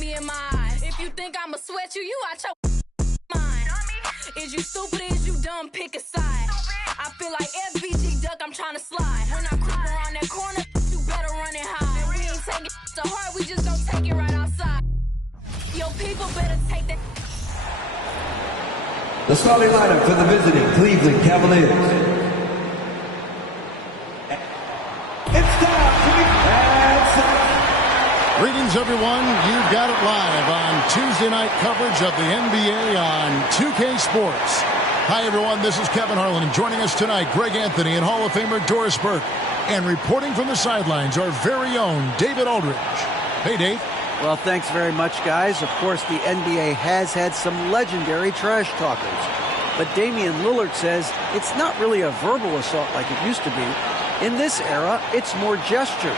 me in my eyes. If you think I'ma sweat you, you out your mind. Is you stupid, is you dumb, pick a side. I feel like FBG duck, I'm trying to slide. When I creep around that corner, you better run and hide. And we ain't taking it to heart, we just gon' take it right outside. Yo, people better take that. The starting lineup for the visiting Cleveland Cavaliers. Greetings, everyone. You've got it live on Tuesday night coverage of the NBA on 2K Sports. Hi, everyone. This is Kevin Harlan, and joining us tonight, Greg Anthony and Hall of Famer Doris Burke. And reporting from the sidelines, our very own David Aldridge. Hey, Dave. Well, thanks very much, guys. Of course, the NBA has had some legendary trash talkers. But Damian Lillard says it's not really a verbal assault like it used to be. In this era, it's more gestures.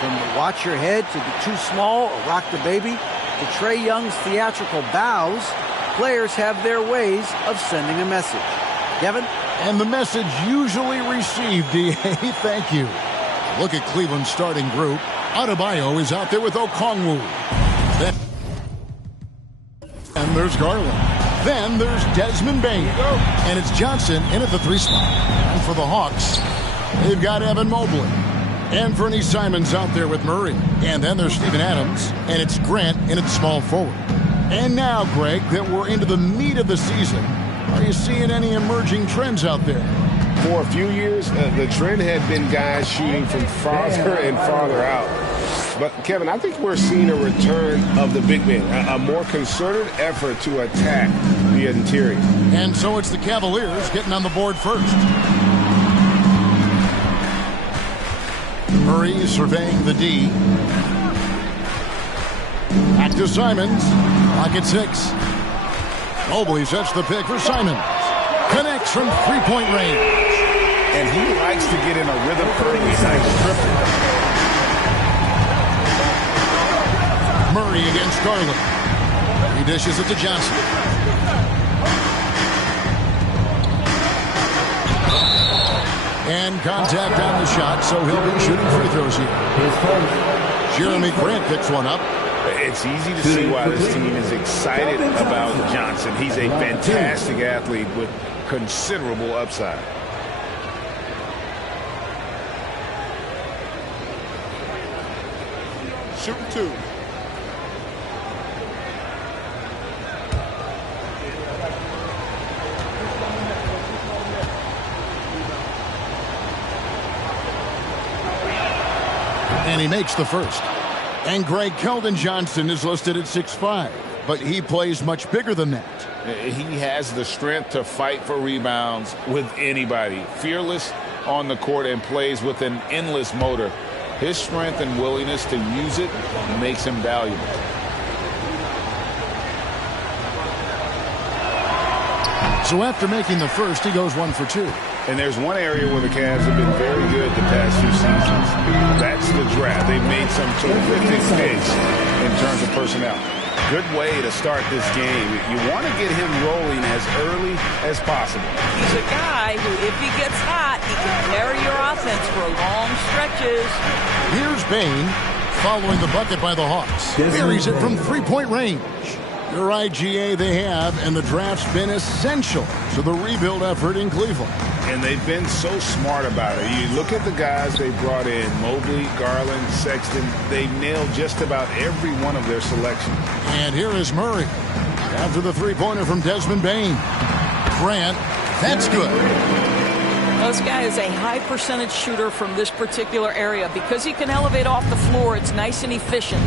From the watch your head to the too small or rock the baby to Trae Young's theatrical bows, players have their ways of sending a message. Kevin? And the message usually received, D.A. Thank you. Look at Cleveland's starting group. Adebayo is out there with Okongwu. Then there's Garland. Then there's Desmond Bane. And it's Johnson in at the 3 spot. And for the Hawks, they've got Evan Mobley. And Bernie Simons out there with Murray. And then there's Steven Adams. And it's Grant in at small forward. And now, Greg, that we're into the meat of the season, are you seeing any emerging trends out there? For a few years, the trend had been guys shooting from farther and farther out. But, Kevin, I think we're seeing a return of the big man, a more concerted effort to attack the interior. And so it's the Cavaliers getting on the board first. Murray surveying the D. Back to Simons. Clock at 6. Mobley sets the pick for Simons. Connects from three-point range. And he likes to get in a rhythm early like a triple. Murray against Garland. He dishes it to Johnson. And contact on the shot, so he'll be shooting free throws here. Jeremy Grant picks one up. It's easy to see why this team is excited about Johnson. He's a fantastic athlete with considerable upside. Shooting 2. And he makes the first. And Greg, Keldon Johnson is listed at 6'5", but he plays much bigger than that. He has the strength to fight for rebounds with anybody. Fearless on the court and plays with an endless motor. His strength and willingness to use it makes him valuable. So after making the first, he goes 1 for 2. And there's one area where the Cavs have been very good the past few seasons. That's the draft. They've made some terrific picks in terms of personnel. Good way to start this game. You want to get him rolling as early as possible. He's a guy who, if he gets hot, he can carry your offense for long stretches. Here's Bane following the bucket by the Hawks. Buries it from three-point range. You're right, GA, they have, and the draft's been essential to the rebuild effort in Cleveland. And they've been so smart about it. You look at the guys they brought in, Mobley, Garland, Sexton. They've nailed just about every one of their selections. And here is Murray after the three-pointer from Desmond Bane. Grant, that's good. This guy is a high percentage shooter from this particular area. Because he can elevate off the floor, it's nice and efficient.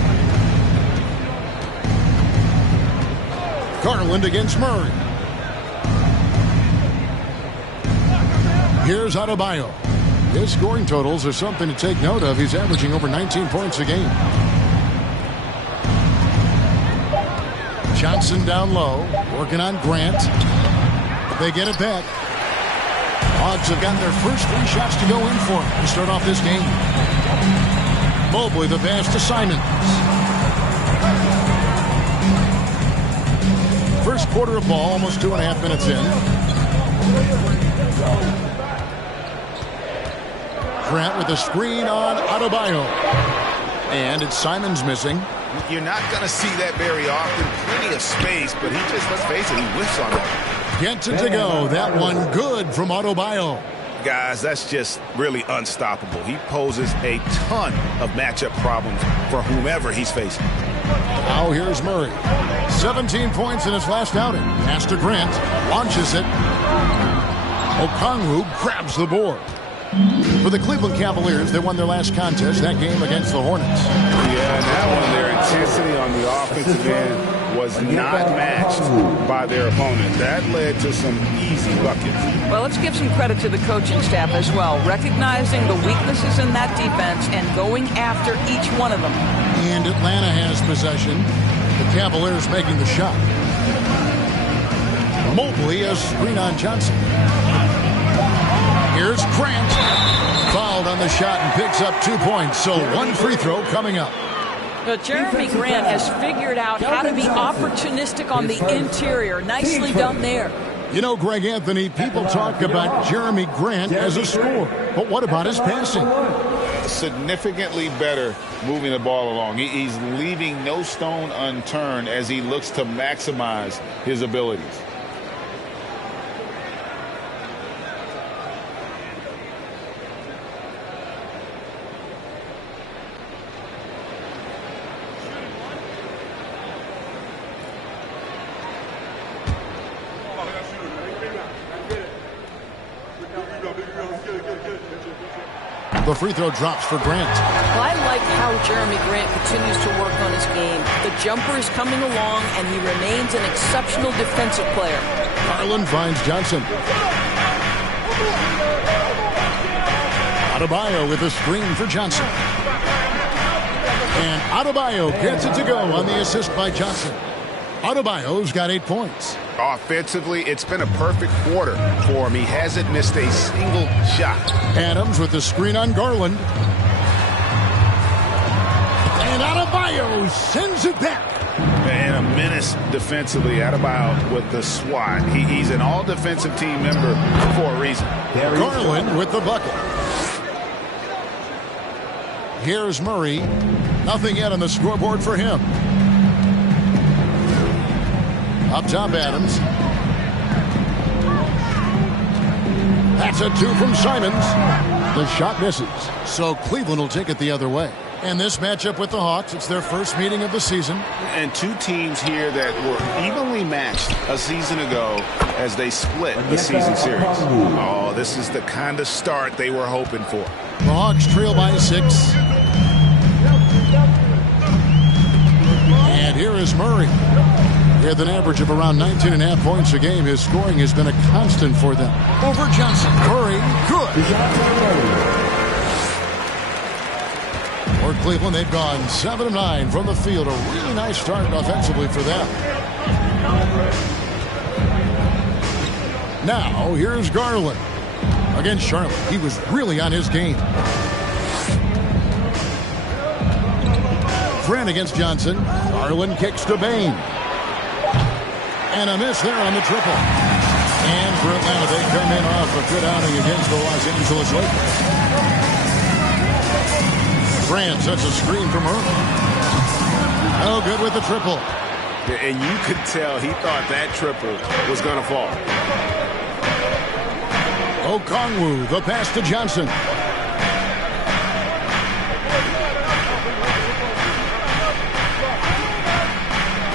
Garland against Murray. Here's Adebayo. His scoring totals are something to take note of. He's averaging over 19 points a game. Johnson down low, working on Grant. They get it back. Hogs have gotten their first 3 shots to go in for him to start off this game. Mobley the pass to Simons. First quarter of ball, almost 2.5 minutes in. Grant with a screen on Adebayo. And it's Simons missing. You're not going to see that very often. Plenty of space, but he just, let's face it, he whiffs on that. Gets it to go. That one good from Adebayo. Guys, that's just really unstoppable. He poses a ton of matchup problems for whomever he's facing. Now here's Murray. 17 points in his last outing. Pass to Grant. Launches it. Okongwu grabs the board. For the Cleveland Cavaliers, they won their last contest, that game against the Hornets. Yeah, and that one, their intensity on the offensive end was not matched by their opponent. That led to some easy buckets. Well, let's give some credit to the coaching staff as well, recognizing the weaknesses in that defense and going after each one of them. And Atlanta has possession. The Cavaliers making the shot. Mobley a screen on Johnson. Here's Grant. Fouled on the shot and picks up 2 points. So one free throw coming up. But Jeremy Grant has figured out how to be opportunistic on the interior. Nicely done there. You know, Greg Anthony, people talk about Jeremy Grant as a scorer. But what about his passing? Significantly better moving the ball along. He's leaving no stone unturned as he looks to maximize his abilities. The free throw drops for Grant. Well, I like how Jeremy Grant continues to work on his game. The jumper is coming along, and he remains an exceptional defensive player. Garland finds Johnson. Adebayo with a screen for Johnson. And Adebayo gets it to go on the assist by Johnson. Adebayo's got 8 points. Offensively, it's been a perfect quarter for him. He hasn't missed a single shot. Adams with the screen on Garland. And Adebayo sends it back. And a menace defensively. Adebayo with the swat. He's an all-defensive team member for a reason. Garland with the bucket. Here's Murray. Nothing yet on the scoreboard for him. Up top, Adams. That's a 2 from Simons. The shot misses. So Cleveland will take it the other way. And this matchup with the Hawks, it's their first meeting of the season. And two teams here that were evenly matched a season ago as they split the season series. Oh, this is the kind of start they were hoping for. The Hawks trail by 6. And here is Murray. With an average of around 19.5 points a game, his scoring has been a constant for them. Over Johnson. Murray, good. For Cleveland, they've gone 7 of 9 from the field. A really nice start offensively for them. Now, here's Garland. Against Charlotte, he was really on his game. Grant against Johnson. Garland kicks to Bain. And a miss there on the triple. And for Atlanta, they come in off a good outing against the Los Angeles Lakers. Grant sets a screen from Murray. Oh, good with the triple. And you could tell he thought that triple was going to fall. Okongwu, the pass to Johnson.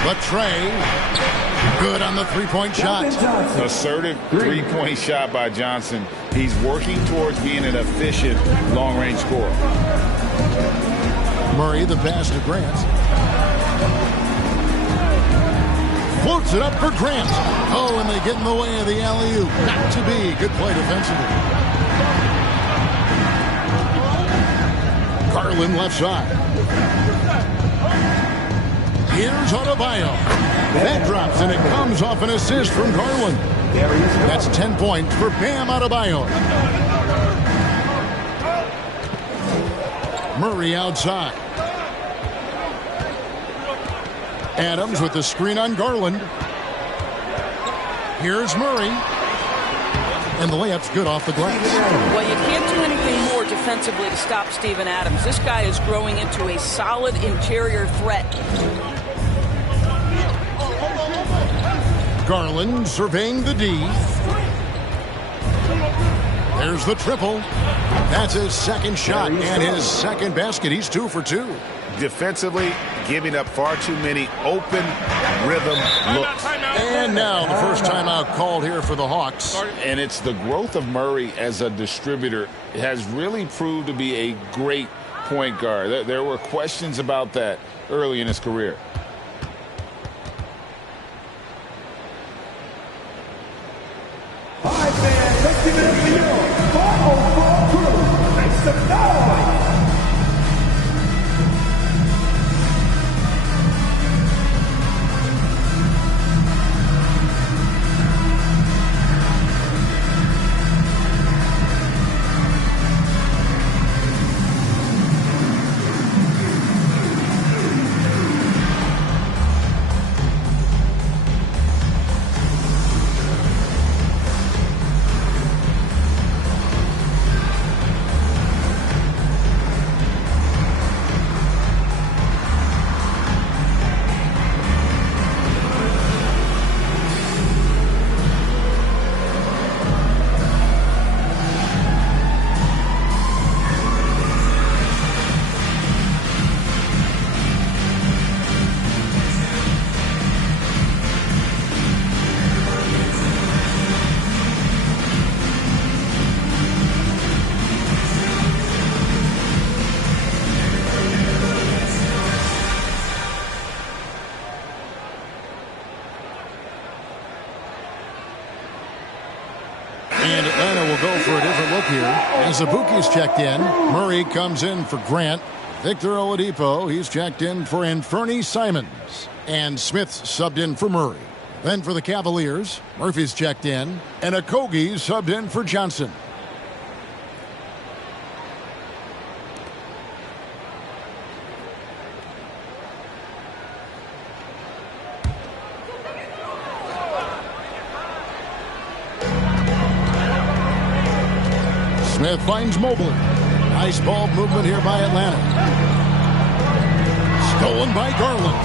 But Trey, good on the three-point shot. Assertive three-point shot by Johnson. He's working towards being an efficient long-range scorer. Murray, the pass to Grant. Floats it up for Grant. Oh, and they get in the way of the alley-oop. Not to be. Good play defensively. Garland left side. Here's Adebayo. That drops, and it comes off an assist from Garland. That's 10 points for Bam Adebayo. Murray outside. Adams with the screen on Garland. Here's Murray. And the layup's good off the glass. Well, you can't do anything more defensively to stop Steven Adams. This guy is growing into a solid interior threat. Garland surveying the D. There's the triple. That's his second shot and his second basket. He's 2 for 2. Defensively, giving up far too many open rhythm looks. And now the first timeout called here for the Hawks. And it's the growth of Murray as a distributor. It has really proved to be a great point guard. There were questions about that early in his career. As Ibuki's checked in, Murray comes in for Grant. Victor Oladipo, he's checked in for Anfernee Simons. And Smith's subbed in for Murray. Then for the Cavaliers, Murphy's checked in. And Okogie's subbed in for Johnson. Smith finds Mobley. Nice ball movement here by Atlanta. Stolen by Garland.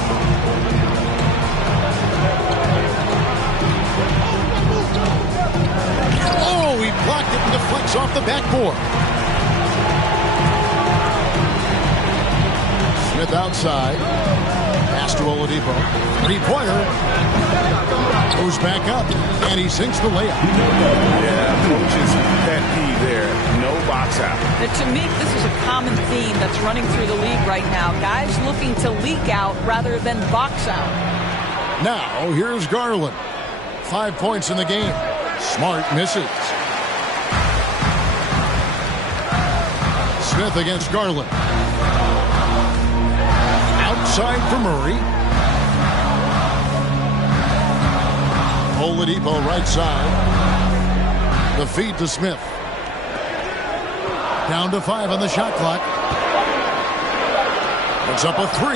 Oh, he blocked it and deflects off the backboard. Smith outside. Pass to Oladipo. Three-pointer. Goes back up, and he sinks the layup. Yeah, coach's pet peeve there. No box out. But to me, this is a common theme that's running through the league right now. Guys looking to leak out rather than box out. Now, here's Garland. 5 points in the game. Smart misses. Smith against Garland. Outside for Murray. Oladipo right side. The feed to Smith. Down to 5 on the shot clock. Puts up a 3.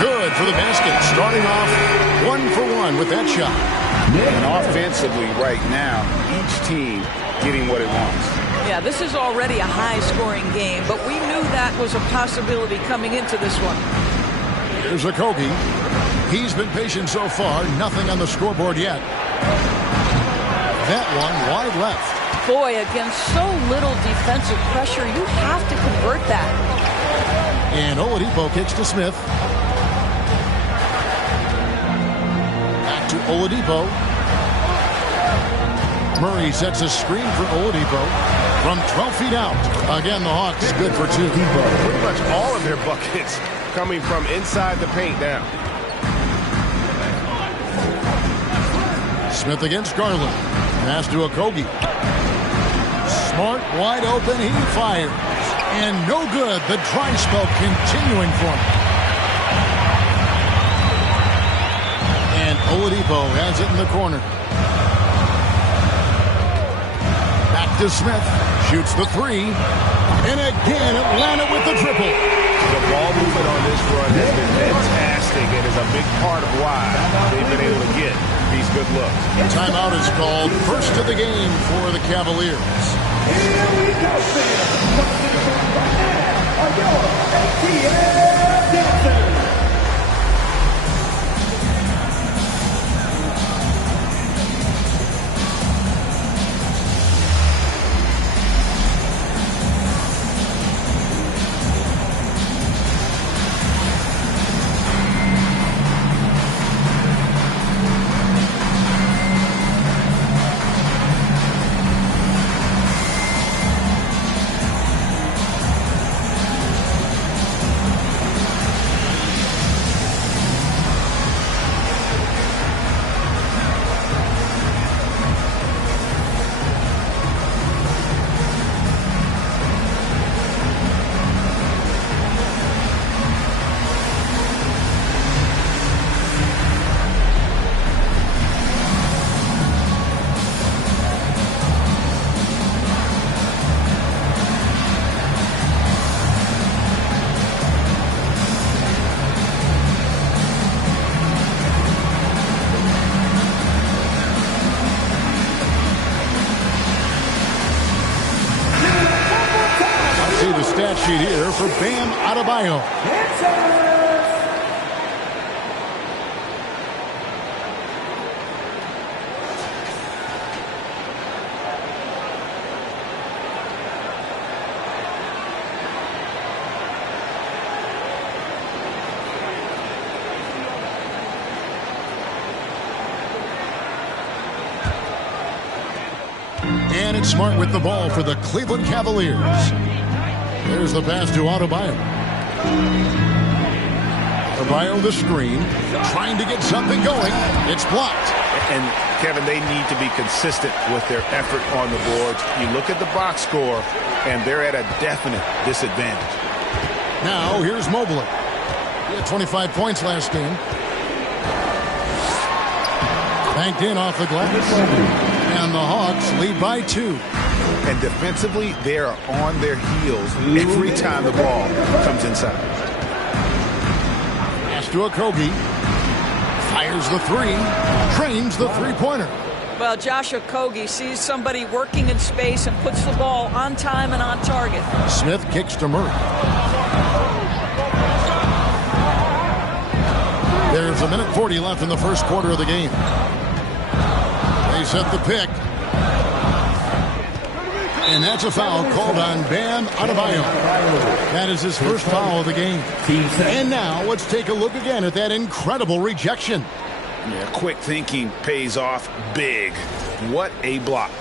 Good for the basket. Starting off 1 for 1 with that shot. And offensively right now, each team getting what it wants. Yeah, this is already a high-scoring game, but we knew that was a possibility coming into this one. Here's Okogie. He's been patient so far. Nothing on the scoreboard yet. That one wide left. Boy, against so little defensive pressure, you have to convert that. And Oladipo kicks to Smith. Back to Oladipo. Murray sets a screen for Oladipo from 12 feet out. Again, the Hawks good for 2. Pretty much all of their buckets coming from inside the paint now. Smith against Garland. Pass to Okogie. Smart, wide open, he fires. And no good. The dry spell continuing for him. And Oladipo has it in the corner. Back to Smith. Shoots the 3. And again, Atlanta with the triple. The ball movement on this run has been fantastic and is a big part of why they've been able to get these good looks. Timeout is called. First of the game for the Cavaliers. Here we go, are your ATL dancers. Stat sheet here for Bam Adebayo. And it's Smart with the ball for the Cleveland Cavaliers. There's the pass to Adebayo. Adebayo the screen, trying to get something going. It's blocked. And, Kevin, they need to be consistent with their effort on the boards. You look at the box score, and they're at a definite disadvantage. Now, here's Mobley. He had 25 points last game. Banked in off the glass. And the Hawks lead by 2. And defensively, they are on their heels every time the ball comes inside. Pass to Okogie. Fires the three. Trains the three-pointer. Well, Josh Okogie sees somebody working in space and puts the ball on time and on target. Smith kicks to Murray. There's 1:40 left in the first quarter of the game. They set the pick. And that's a foul called on Bam Adebayo. That is his first foul of the game. And now let's take a look again at that incredible rejection. Yeah, quick thinking pays off big. What a block.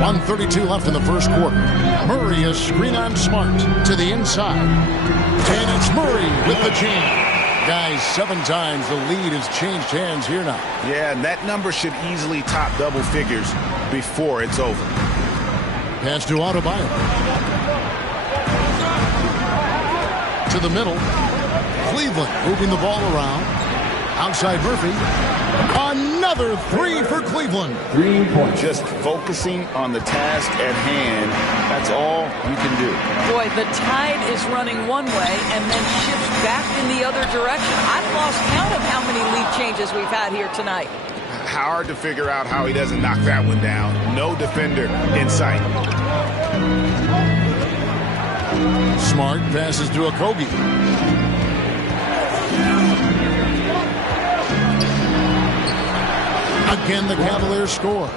.132 left in the first quarter. Murray is screen on Smart to the inside. And it's Murray with the jam. Guys, 7 times the lead has changed hands here now. Yeah, and that number should easily top double figures before it's over. Pass to Adebayo. To the middle. Cleveland moving the ball around. Outside Murphy. Another 3 for Cleveland. 3 points. Just focusing on the task at hand. That's all you can do. Boy, the tide is running one way and then shifts back in the other direction. I've lost count of how many lead changes we've had here tonight. Hard to figure out how he doesn't knock that one down. No defender in sight. Smart passes to Okogie. Again, the Cavaliers score.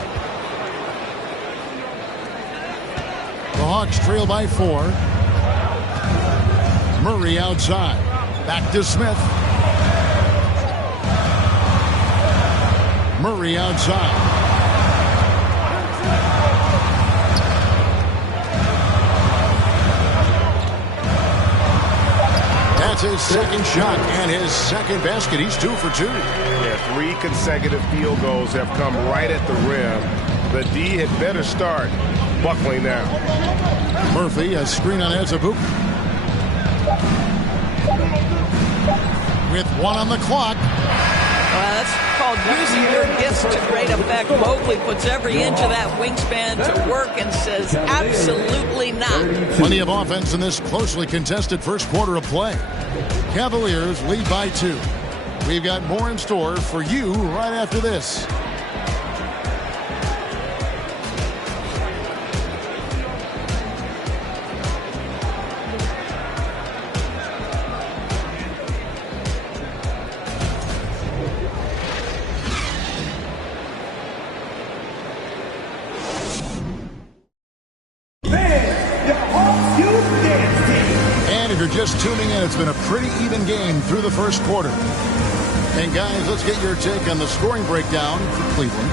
The Hawks trail by 4. Murray outside. Back to Smith. Murray outside. That's his second shot and his second basket. He's 2 for 2. Yeah, 3 consecutive field goals have come right at the rim. The D had better start buckling now. Murphy, a screen on Azubuike. With 1 on the clock. Well, that's called using your gifts to great effect. Mobley puts every inch of that wingspan to work and says absolutely not. Plenty of offense in this closely contested first quarter of play. Cavaliers lead by 2. We've got more in store for you right after this. Just tuning in, it's been a pretty even game through the first quarter. And guys, let's get your take on the scoring breakdown for Cleveland.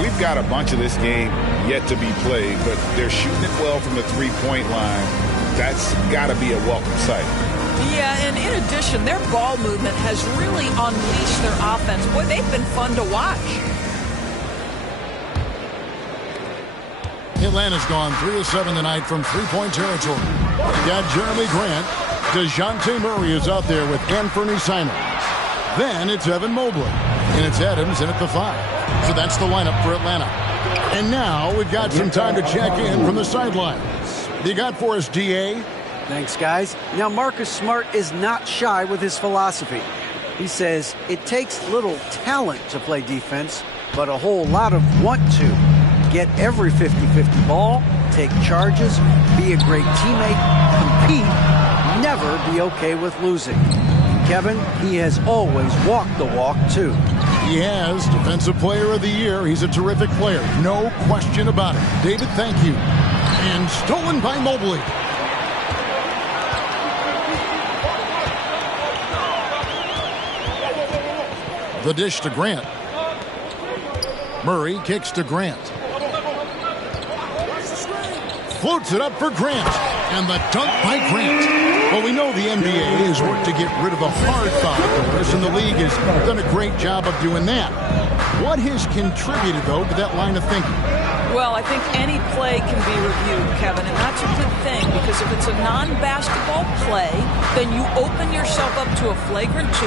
We've got a bunch of this game yet to be played, but they're shooting it well from the three-point line. That's got to be a welcome sight. Yeah, and in addition, their ball movement has really unleashed their offense. Boy, they've been fun to watch. Atlanta's gone 3 of 7 tonight from three-point territory. They got Jeremy Grant. DeJounte Murray is out there with Anthony Simons. Then it's Evan Mobley. And it's Adams in at the 5. So that's the lineup for Atlanta. And now we've got some time to check in from the sidelines. What you got for us, DA? Thanks, guys. Now, Marcus Smart is not shy with his philosophy. He says it takes little talent to play defense, but a whole lot of want to. Get every 50-50 ball, take charges, be a great teammate, compete, never be okay with losing. Kevin, he has always walked the walk, too. He has. Defensive Player of the Year. He's a terrific player. No question about it. David, thank you. And stolen by Mobley. The dish to Grant. Murray kicks to Grant. Floats it up for Grant. And the dunk by Grant. Well, we know the NBA has worked to get rid of the hard foul doors, and the league has done a great job of doing that. What has contributed, though, to that line of thinking? Well, I think any play can be reviewed, Kevin, and that's a good thing, because if it's a non-basketball play, then you open yourself up to a flagrant 2.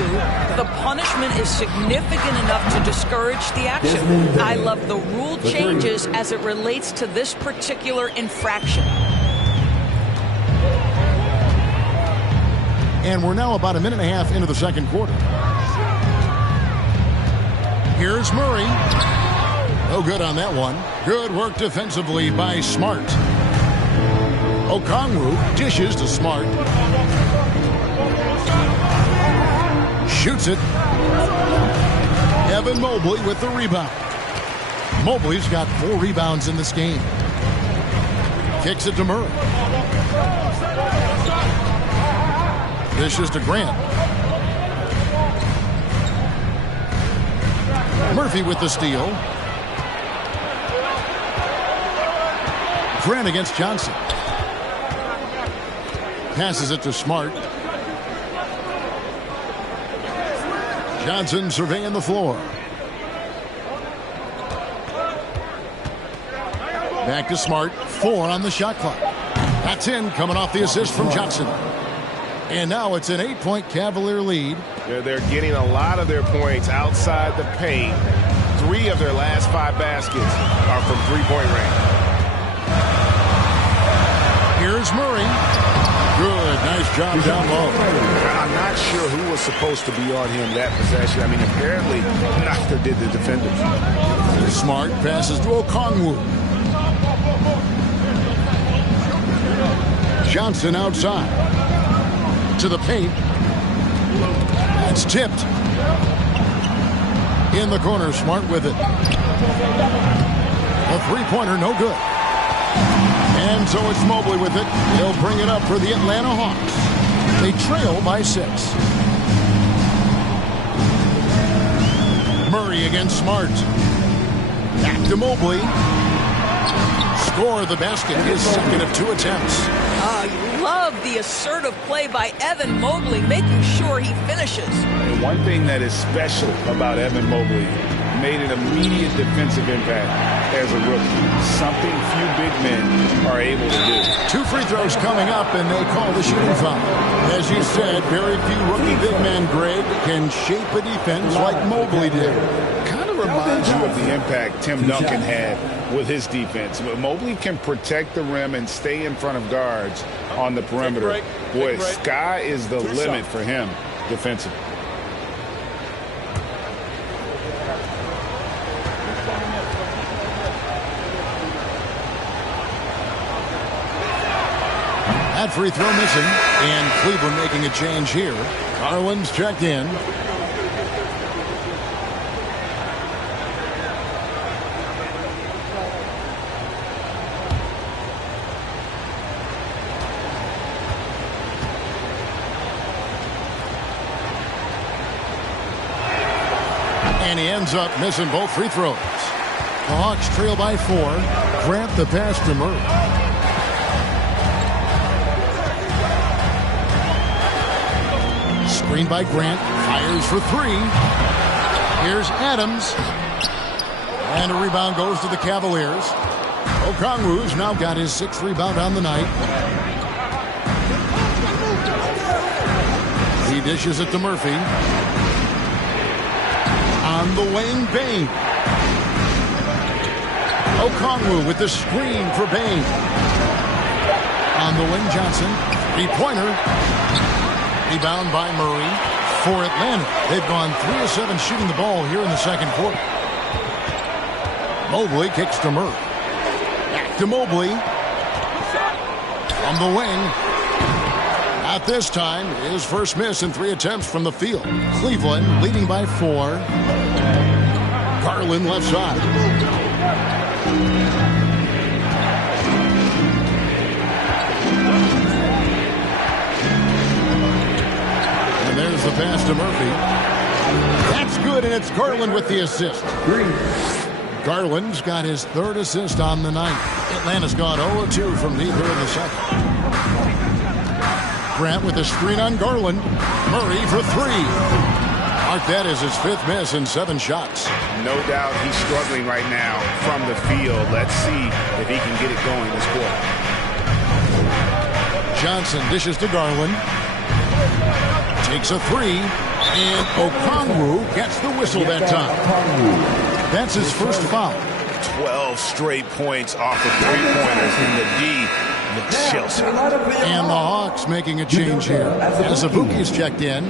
The punishment is significant enough to discourage the action. I love the rule changes as it relates to this particular infraction. And we're now about a minute and a half into the second quarter. Here's Murray. No good on that one. Good work defensively by Smart. Okongwu dishes to Smart. Shoots it. Evan Mobley with the rebound. Mobley's got 4 rebounds in this game. Kicks it to Murray. Dishes to Grant. Murphy with the steal. Grant against Johnson. Passes it to Smart. Johnson surveying the floor. Back to Smart. 4 on the shot clock. That's in, coming off the assist from Johnson. And now it's an 8-point Cavalier lead. They're getting a lot of their points outside the paint. 3 of their last 5 baskets are from three-point range. Here's Murray. Good. Nice job down low. I'm not sure who was supposed to be on him that possession. I mean, apparently, neither did the defenders. Smart passes to Okongwu. Johnson outside. To the paint. It's tipped. In the corner, Smart with it. A three-pointer, no good. And so it's Mobley with it. He'll bring it up for the Atlanta Hawks. They trail by 6. Murray against Smart. Back to Mobley. Score the basket, his second of 2 attempts. You love the assertive play by Evan Mobley, making sure he finishes. And one thing that is special about Evan Mobley, made an immediate defensive impact as a rookie. Something few big men are able to do. 2 free throws coming up, and they call the shooting foul. As you said, very few rookie big men, Greg, can shape a defense like Mobley did. Kind of reminds you of the impact Tim Duncan had with his defense. But Mobley can protect the rim and stay in front of guards on the perimeter. Boy, sky is the limit for him defensively. That free throw missing, and Cleveland making a change here. Garland's checked in. And he ends up missing both free throws. The Hawks trail by 4. Grant the pass to Murray. Screen by Grant, fires for 3. Here's Adams. And a rebound goes to the Cavaliers. Okongwu's now got his 6th rebound on the night. He dishes it to Murphy. On the wing, Bane. Okongwu with the screen for Bane. On the wing, Johnson. 3-pointer. Rebound by Murray for Atlanta. They've gone 3 of 7 shooting the ball here in the second quarter. Mobley kicks to Murray. Back to Mobley. From the wing. Not this time. His first miss in 3 attempts from the field. Cleveland leading by 4. Garland left side. There's the pass to Murphy. That's good, and it's Garland with the assist. Garland's got his 3rd assist on the night. Atlanta's gone 0-2 from deep here in the second. Grant with a screen on Garland. Murray for 3. Mark, that is his 5th miss in 7 shots. No doubt he's struggling right now from the field. Let's see if he can get it going this quarter. Johnson dishes to Garland. Takes a 3, and Okongwu gets the whistle that time. That's his first foul. 12 straight points off of 3-pointers, and the D looks shell-shocked. And the Hawks making a change here. Azubuike's checked in.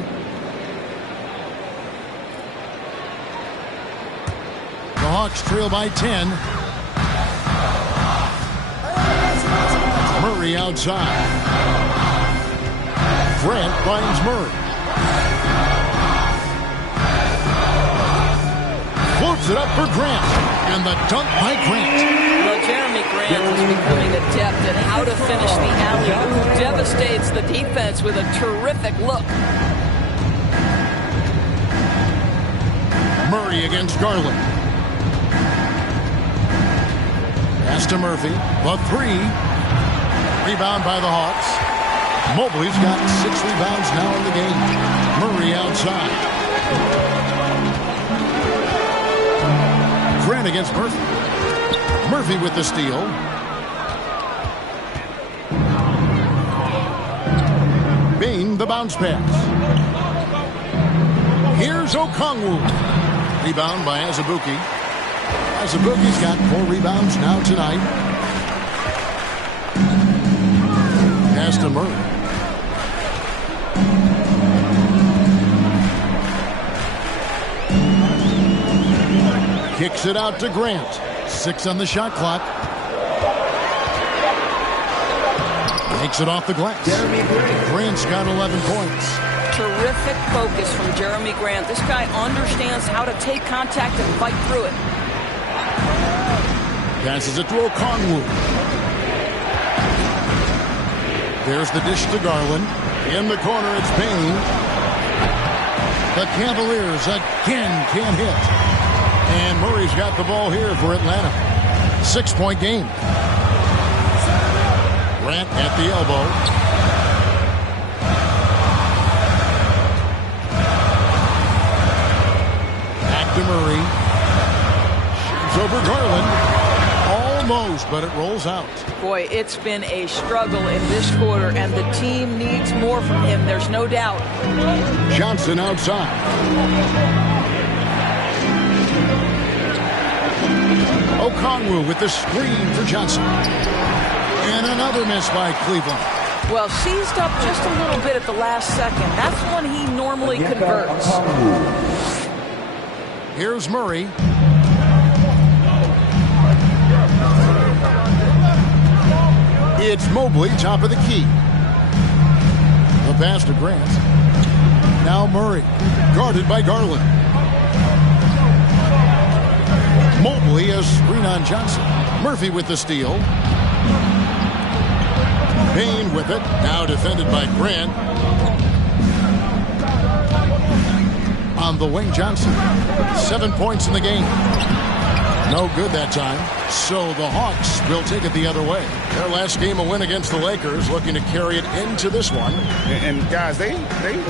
The Hawks trail by 10. Murray outside. Grant finds Murray. Floats it up for Grant. And the dunk by Grant. Well, Jeremy Grant is becoming adept at how to finish the alley-oop. Devastates the defense with a terrific look. Murray against Garland. Pass to Murphy. The 3. Rebound by the Hawks. Mobley's got 6 rebounds now in the game. Murray outside. Grant against Murphy. Murphy with the steal. Bane the bounce pass. Here's Okongwu. Rebound by Azubuike. Azubuike's got 4 rebounds now tonight. Pass to Murray. Kicks it out to Grant. 6 on the shot clock. Takes it off the glass. Grant's got 11 points. Terrific focus from Jeremy Grant. This guy understands how to take contact and fight through it. Passes it to Okongwu. There's the dish to Garland. In the corner, it's Payne. The Cavaliers again can't hit. And Murray's got the ball here for Atlanta. 6-point game. Grant at the elbow. Back to Murray. Shoots over Garland. All Almost, but it rolls out. Boy, it's been a struggle in this quarter, and the team needs more from him. There's no doubt. Johnson outside. O'Connell with the screen for Johnson. And another miss by Cleveland. Well, seized up just a little bit at the last second. That's when he normally converts. Here's Murray. It's Mobley, top of the key. The pass to Grant. Now Murray, guarded by Garland. Mobley, a screen on Johnson. Murphy with the steal. Payne with it, now defended by Grant. On the wing, Johnson. 7 points in the game. No good that time. So the Hawks will take it the other way. Their last game, a win against the Lakers, looking to carry it into this one. And guys, they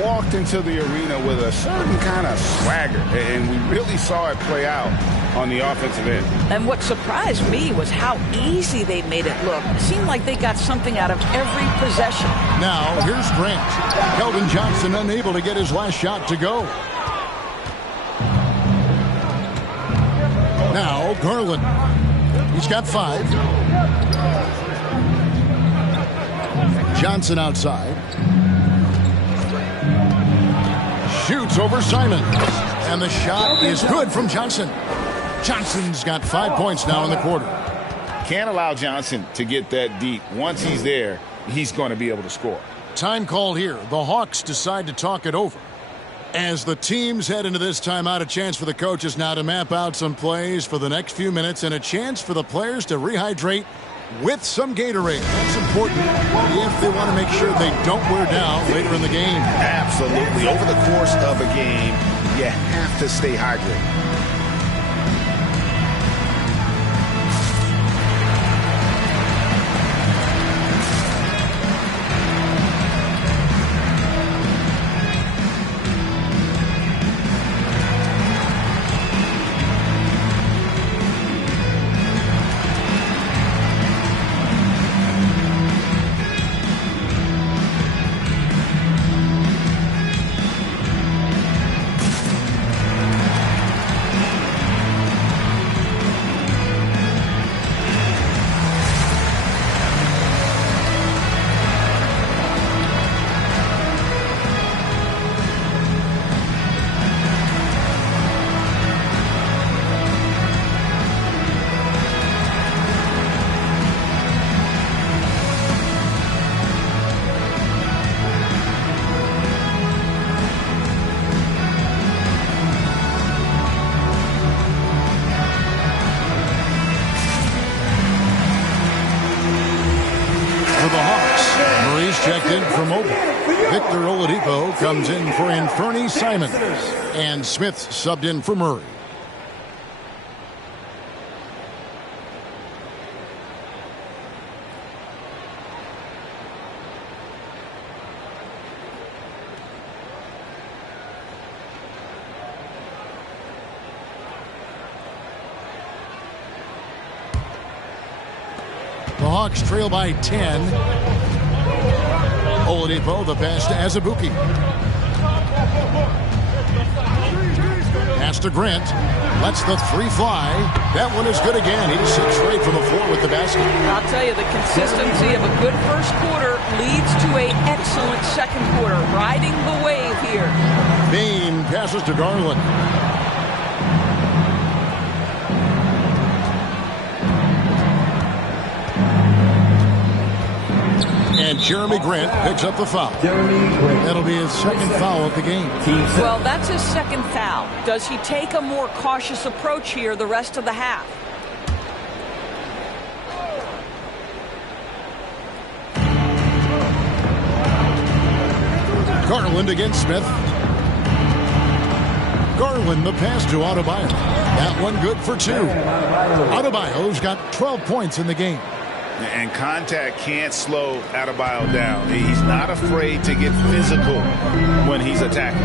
walked into the arena with a certain kind of swagger, and we really saw it play out on the offensive end. And what surprised me was how easy they made it look. It seemed like they got something out of every possession. Now, here's Grant. Keldon Johnson unable to get his last shot to go. Now, Garland. He's got 5. Johnson outside. Shoots over Simon. And the shot is good from Johnson. Johnson's got 5 points now in the quarter. Can't allow Johnson to get that deep. Once he's there, he's going to be able to score. Time called here. The Hawks decide to talk it over. As the teams head into this timeout, a chance for the coaches now to map out some plays for the next few minutes and a chance for the players to rehydrate with some Gatorade. That's important if they want to make sure they don't wear down later in the game. Absolutely. Over the course of a game, you have to stay hydrated. Checked in for Mobley. Victor Oladipo comes in for Anthony Simons. And Smith subbed in for Murray. The Hawks trail by 10. Oladipo, the pass to Azubuike. Pass to Grant. Lets the 3 fly. That one is good again. He's 6 straight from the floor with the basket. I'll tell you, the consistency of a good first quarter leads to an excellent second quarter. Riding the wave here. Payne passes to Garland. And Jeremy Grant picks up the foul. That'll be his second foul of the game. Well, that's his second foul. Does he take a more cautious approach here the rest of the half? Garland against Smith. Garland, the pass to Adebayo. That one good for 2. Adebayo's got 12 points in the game. And contact can't slow Adebayo down. He's not afraid to get physical when he's attacking.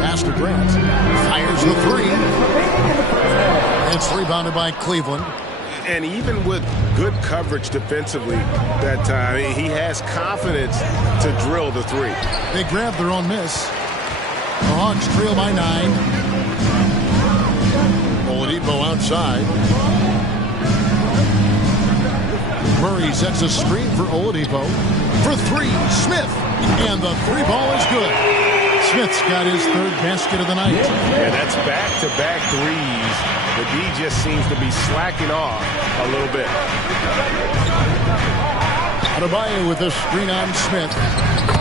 Pass to Grant. Fires the 3. It's rebounded by Cleveland. And even with good coverage defensively that time, he has confidence to drill the three. They grab their own miss. The Hawks trail by 9. Oladipo outside. Murray sets a screen for Oladipo. For 3, Smith. And the 3-ball is good. Smith's got his 3rd basket of the night. Yeah, that's back-to-back threes. The D just seems to be slacking off a little bit. Adebayo with a screen on Smith.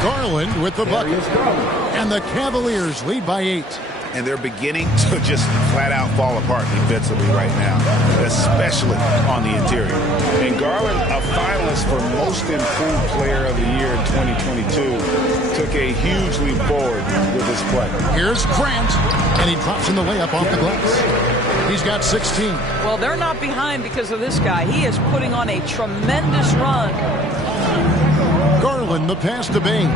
Garland with the bucket. And the Cavaliers lead by 8. And they're beginning to just flat-out fall apart defensively right now, especially on the interior. And Garland, a finalist for Most Improved Player of the Year in 2022, took a huge leap forward with his play. Here's Grant, and he drops in the layup off the glass. He's got 16. Well, they're not behind because of this guy. He is putting on a tremendous run. Garland, the pass to Bain.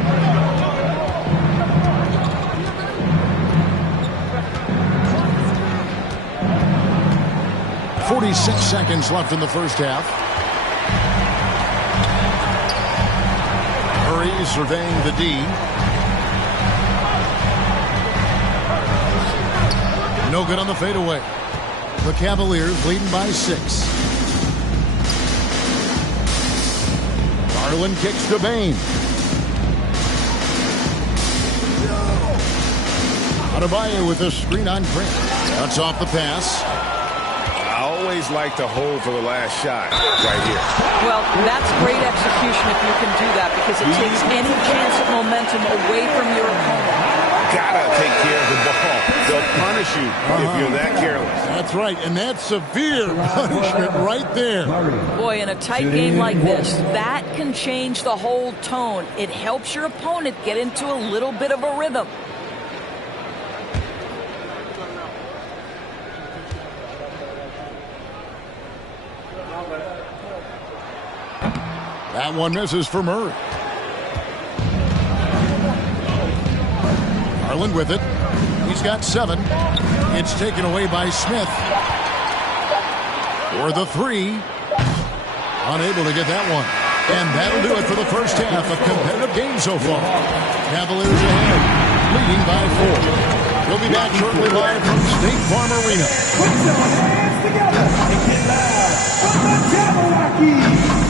46 seconds left in the first half. Murray surveying the D. No good on the fadeaway. The Cavaliers leading by 6. Garland kicks to Bain. Adebayo with a screen on Grant. Cuts off the pass. I always like to hold for the last shot right here. Well, that's great execution if you can do that because it takes any chance of momentum away from your opponent. Gotta take care of the ball. They'll punish you if you're that careless. That's right, and that's severe punishment right there. Boy, in a tight game like this, that can change the whole tone. It helps your opponent get into a little bit of a rhythm. That one misses for Murray. Garland with it. He's got 7. It's taken away by Smith. For the 3. Unable to get that one. And that'll do it for the first half. A competitive game so far. Cavaliers ahead, leading by 4. We'll be back shortly live from State Farm Arena. Put your hands together and get loud from the Jabberwockies.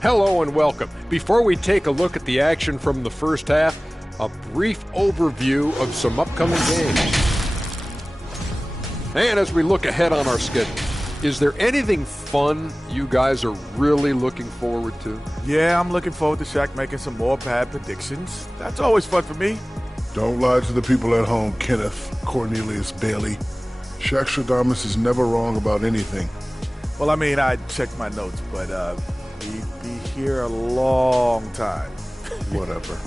Hello and welcome. Before we take a look at the action from the first half, a brief overview of some upcoming games. And as we look ahead on our schedule, is there anything fun you guys are really looking forward to? Yeah, I'm looking forward to Shaq making some more bad predictions. That's always fun for me. Don't lie to the people at home, Kenneth Cornelius Bailey. Shaq Stradamus is never wrong about anything. Well, I mean, I checked my notes, but we'd be here a long time. Whatever.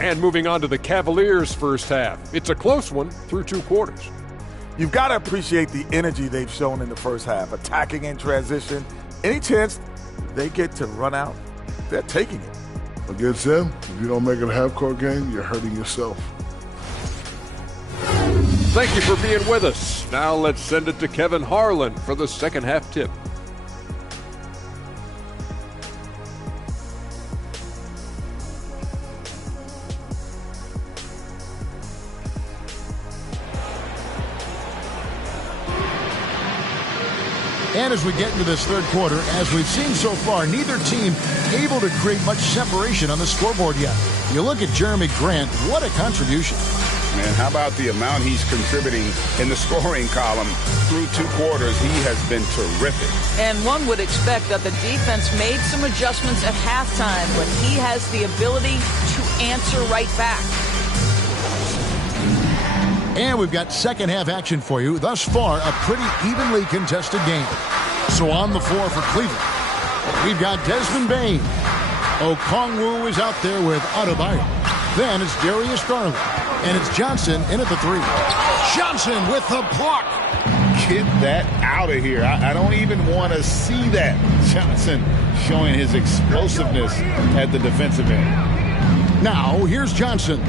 And moving on to the Cavaliers' first half. It's a close one through 2 quarters. You've got to appreciate the energy they've shown in the first half, attacking in transition. Any chance they get to run out, they're taking it. Against them, If you don't make it a half-court game, you're hurting yourself. Thank you for being with us. Now let's send it to Kevin Harlan for the second half tip. And as we get into this third quarter, as we've seen so far, neither team able to create much separation on the scoreboard yet. You look at Jeremy Grant, what a contribution. Man, how about the amount he's contributing in the scoring column through 2 quarters? He has been terrific. And one would expect that the defense made some adjustments at halftime, but he has the ability to answer right back. And we've got second half action for you. Thus far, a pretty evenly contested game. So on the floor for Cleveland, we've got Desmond Bain. Okongwu is out there with Adebayo. Then it's Darius Garland. And it's Johnson in at the 3. Johnson with the block. Get that out of here. I don't even want to see that. Johnson showing his explosiveness at the defensive end. Now, here's Johnson.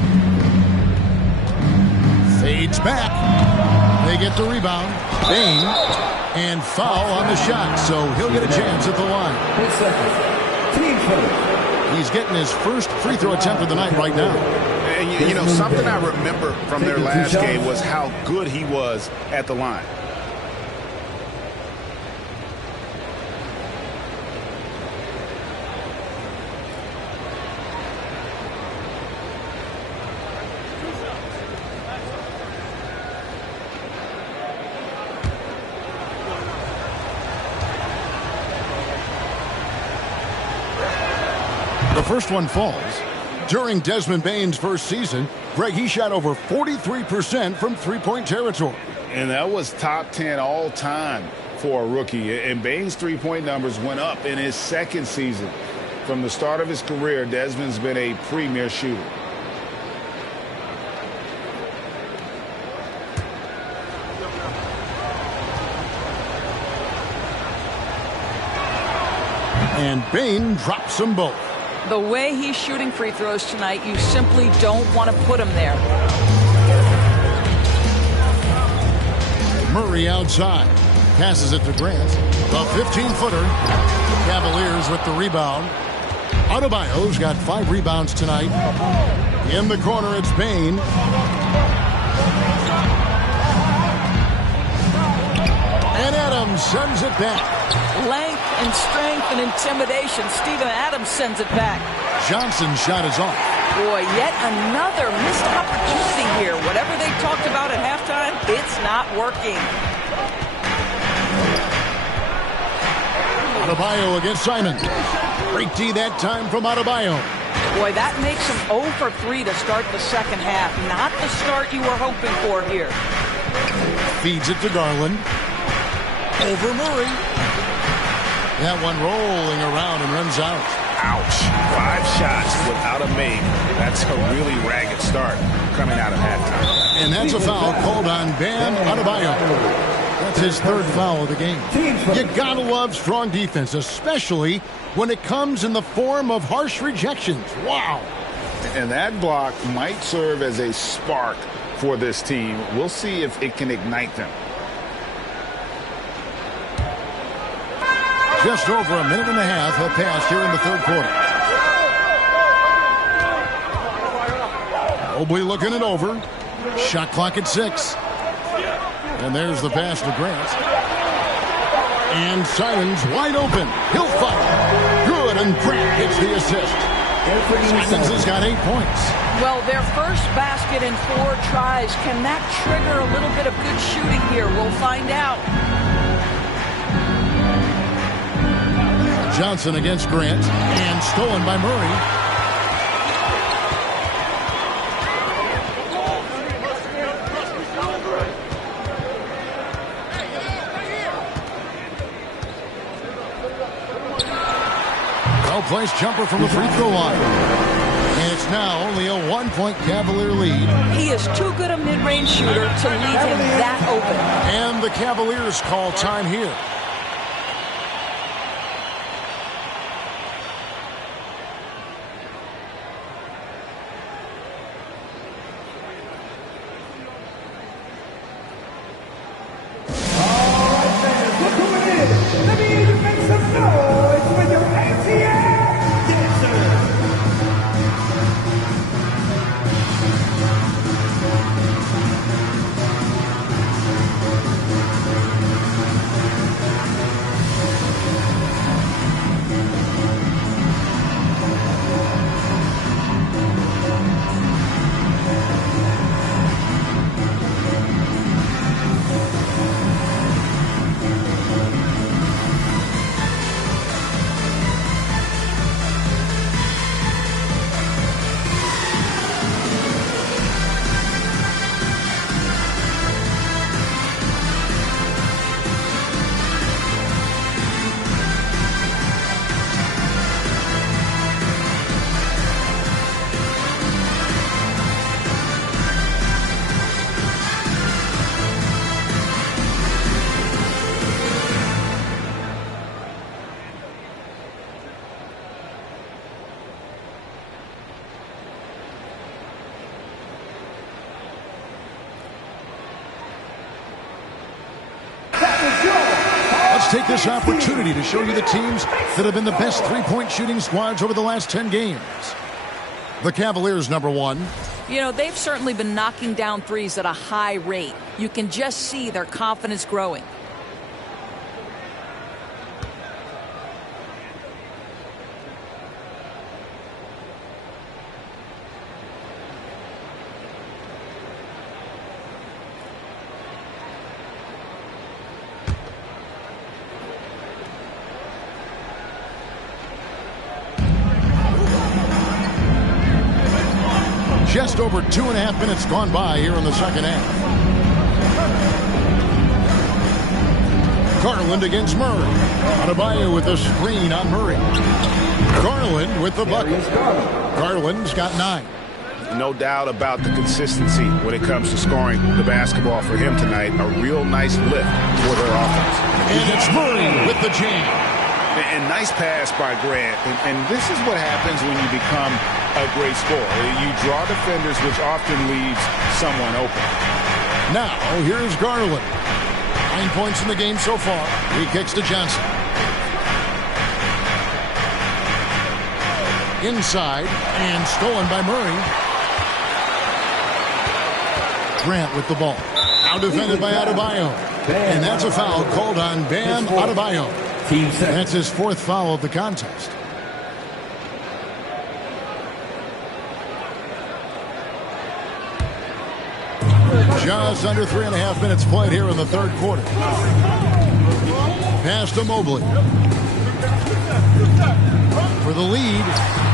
Fades back. They get the rebound. Bain. And foul on the shot, so he'll get a chance at the line. He's getting his first free throw attempt of the night right now. And you know, something I remember from their last game was how good he was at the line. The first one falls. During Desmond Bain's first season, Greg, he shot over 43% from three-point territory. And that was top 10 all time for a rookie. And Bain's three-point numbers went up in his second season. From the start of his career, Desmond's been a premier shooter. And Bain drops them both. The way he's shooting free throws tonight, you simply don't want to put him there. Murray outside. Passes it to Grant. The 15-footer. Cavaliers with the rebound. Adebayo's got 5 rebounds tonight. In the corner, it's Bain. And Adams sends it back. Length and strength and intimidation. Steven Adams sends it back. Johnson's shot is off. Boy, yet another missed opportunity here. Whatever they talked about at halftime, it's not working. Adebayo against Simon. Great D that time from Adebayo. Boy, that makes him 0 for 3 to start the second half. Not the start you were hoping for here. Feeds it to Garland. Over Murray. That one rolling around and runs out. Ouch. 5 shots without a make. That's a really ragged start coming out of halftime. And that's a foul called on Bam Adebayo. That's his 3rd foul of the game. You gotta love strong defense, especially when it comes in the form of harsh rejections. Wow. And that block might serve as a spark for this team. We'll see if it can ignite them. Just over a minute and a half have passed here in the 3rd quarter. Mobley looking it over. Shot clock at 6. And there's the pass to Grant. And Simon's wide open. He'll fire. Good, and Grant gets the assist. Simons has got 8 points. Well, their first basket in 4 tries. Can that trigger a little bit of good shooting here? We'll find out. Johnson against Grant, and stolen by Murray. Well-placed jumper from the free throw line. And it's now only a 1-point Cavalier lead. He is too good a mid-range shooter to leave him that open. And the Cavaliers call time here. Let's take this opportunity to show you the teams that have been the best three-point shooting squads over the last 10 games. The Cavaliers, number 1. You know, they've certainly been knocking down threes at a high rate. You can just see their confidence growing. Just over 2.5 minutes gone by here in the second half. Garland against Murray. Adebayo with the screen on Murray. Garland with the bucket. Garland's got 9. No doubt about the consistency when it comes to scoring the basketball for him tonight. A real nice lift for their offense. And it's Murray with the jam. And nice pass by Grant. And this is what happens when you become a great scorer. You draw defenders, which often leaves someone open. Now, here's Garland. 9 points in the game so far. He kicks to Johnson. Inside, and stolen by Murray. Grant with the ball. Now defended by Adebayo. And that's a foul called on Bam Adebayo. That's his 4th foul of the contest. Just under 3.5 minutes played here in the third quarter. Pass to Mobley. For the lead,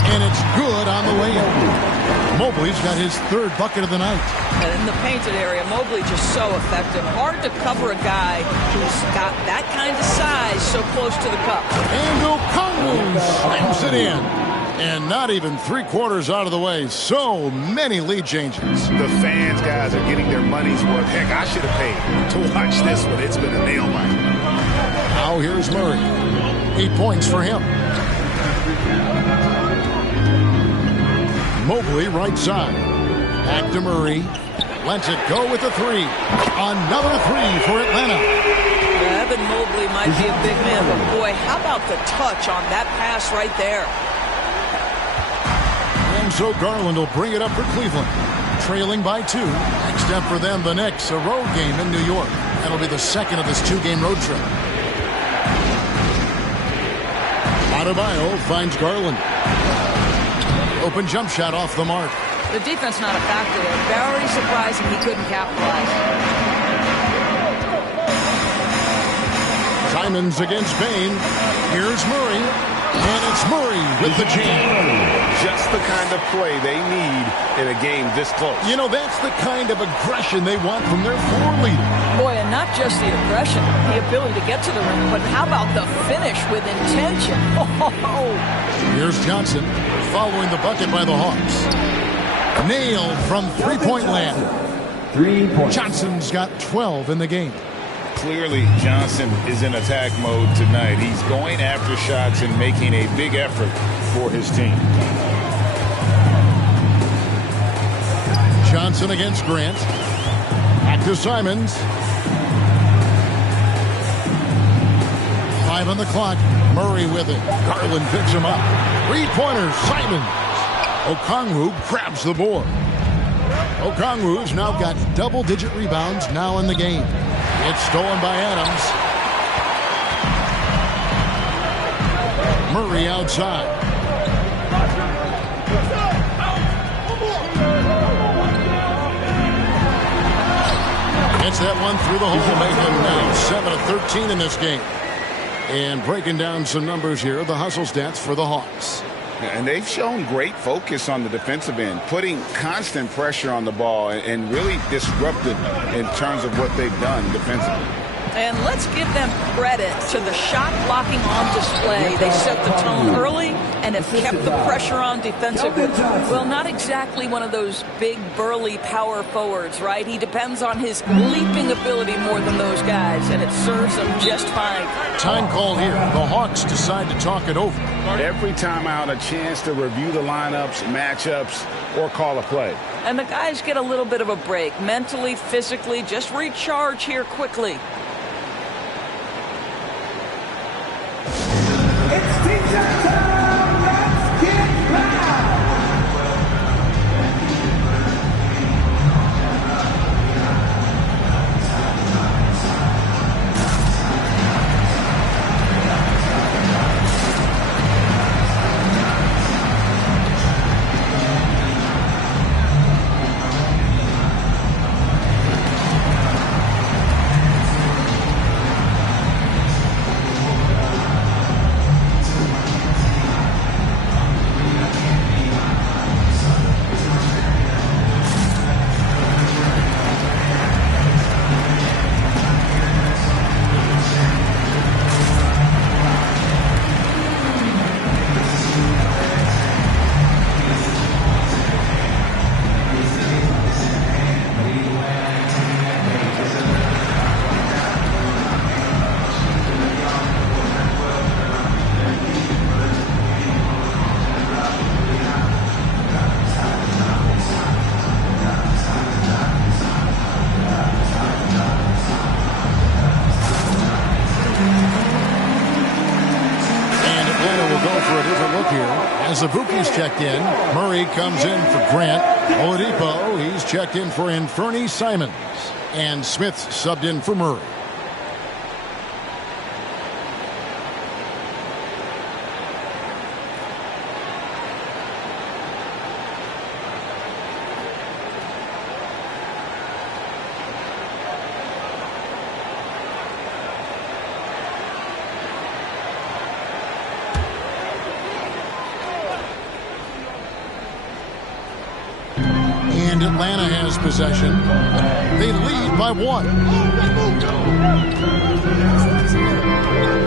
and it's good on the layup. Mobley's got his 3rd bucket of the night. And in the painted area, Mobley just so effective. Hard to cover a guy who's got that kind of size so close to the cup. And Okongwu slams it in. And not even 3/4 out of the way. So many lead changes. The fans, guys, are getting their money's worth. Heck, I should have paid to watch this one. It's been a nail biter. Now here's Murray. 8 points for him. Mobley right side. Back to Murray. Lets it go with the 3. Another 3 for Atlanta. Evan Mobley might be a big man, but boy, how about the touch on that pass right there? And so Garland will bring it up for Cleveland. Trailing by 2. Next up for them, the Knicks, a road game in New York. That'll be the second of this 2-game road trip. Adebayo finds Garland. Open jump shot off the mark. The defense not a factor there. Very surprising he couldn't capitalize. Simons against Bain. Here's Murray. And it's Murray with the jam. Just the kind of play they need in a game this close. You know, that's the kind of aggression they want from their floor leader. Boy, and not just the aggression, the ability to get to the rim, but how about the finish with intention? Here's Johnson following the bucket by the Hawks. Nailed from three-point land. 3 points. Johnson's got 12 in the game. Clearly, Johnson is in attack mode tonight. He's going after shots and making a big effort for his team. Johnson against Grant. Back to Simons. 5 on the clock. Murray with it. Garland picks him up. 3-pointer, Simons. Okongwu grabs the board. Okongwu's now got double-digit rebounds now in the game. It's stolen by Adams. Murray outside. Gets that one through the hole, making now 7 of 13 in this game. And breaking down some numbers here, the hustle stats for the Hawks. And they've shown great focus on the defensive end, putting constant pressure on the ball and really disruptive in terms of what they've done defensively. And let's give them credit to the shot blocking on display. They set the tone early and have kept the pressure on defensively. Well, not exactly one of those big, burly power forwards, right? He depends on his leaping ability more than those guys, and it serves him just fine. Time call here. The Hawks decide to talk it over. Every time out, a chance to review the lineups, matchups, or call a play. And the guys get a little bit of a break, mentally, physically, just recharge here quickly. Azubuike's checked in. Murray comes in for Grant. Oladipo, he's checked in for Anfernee Simons. And Smith's subbed in for Murray. And Atlanta has possession. They lead by 1.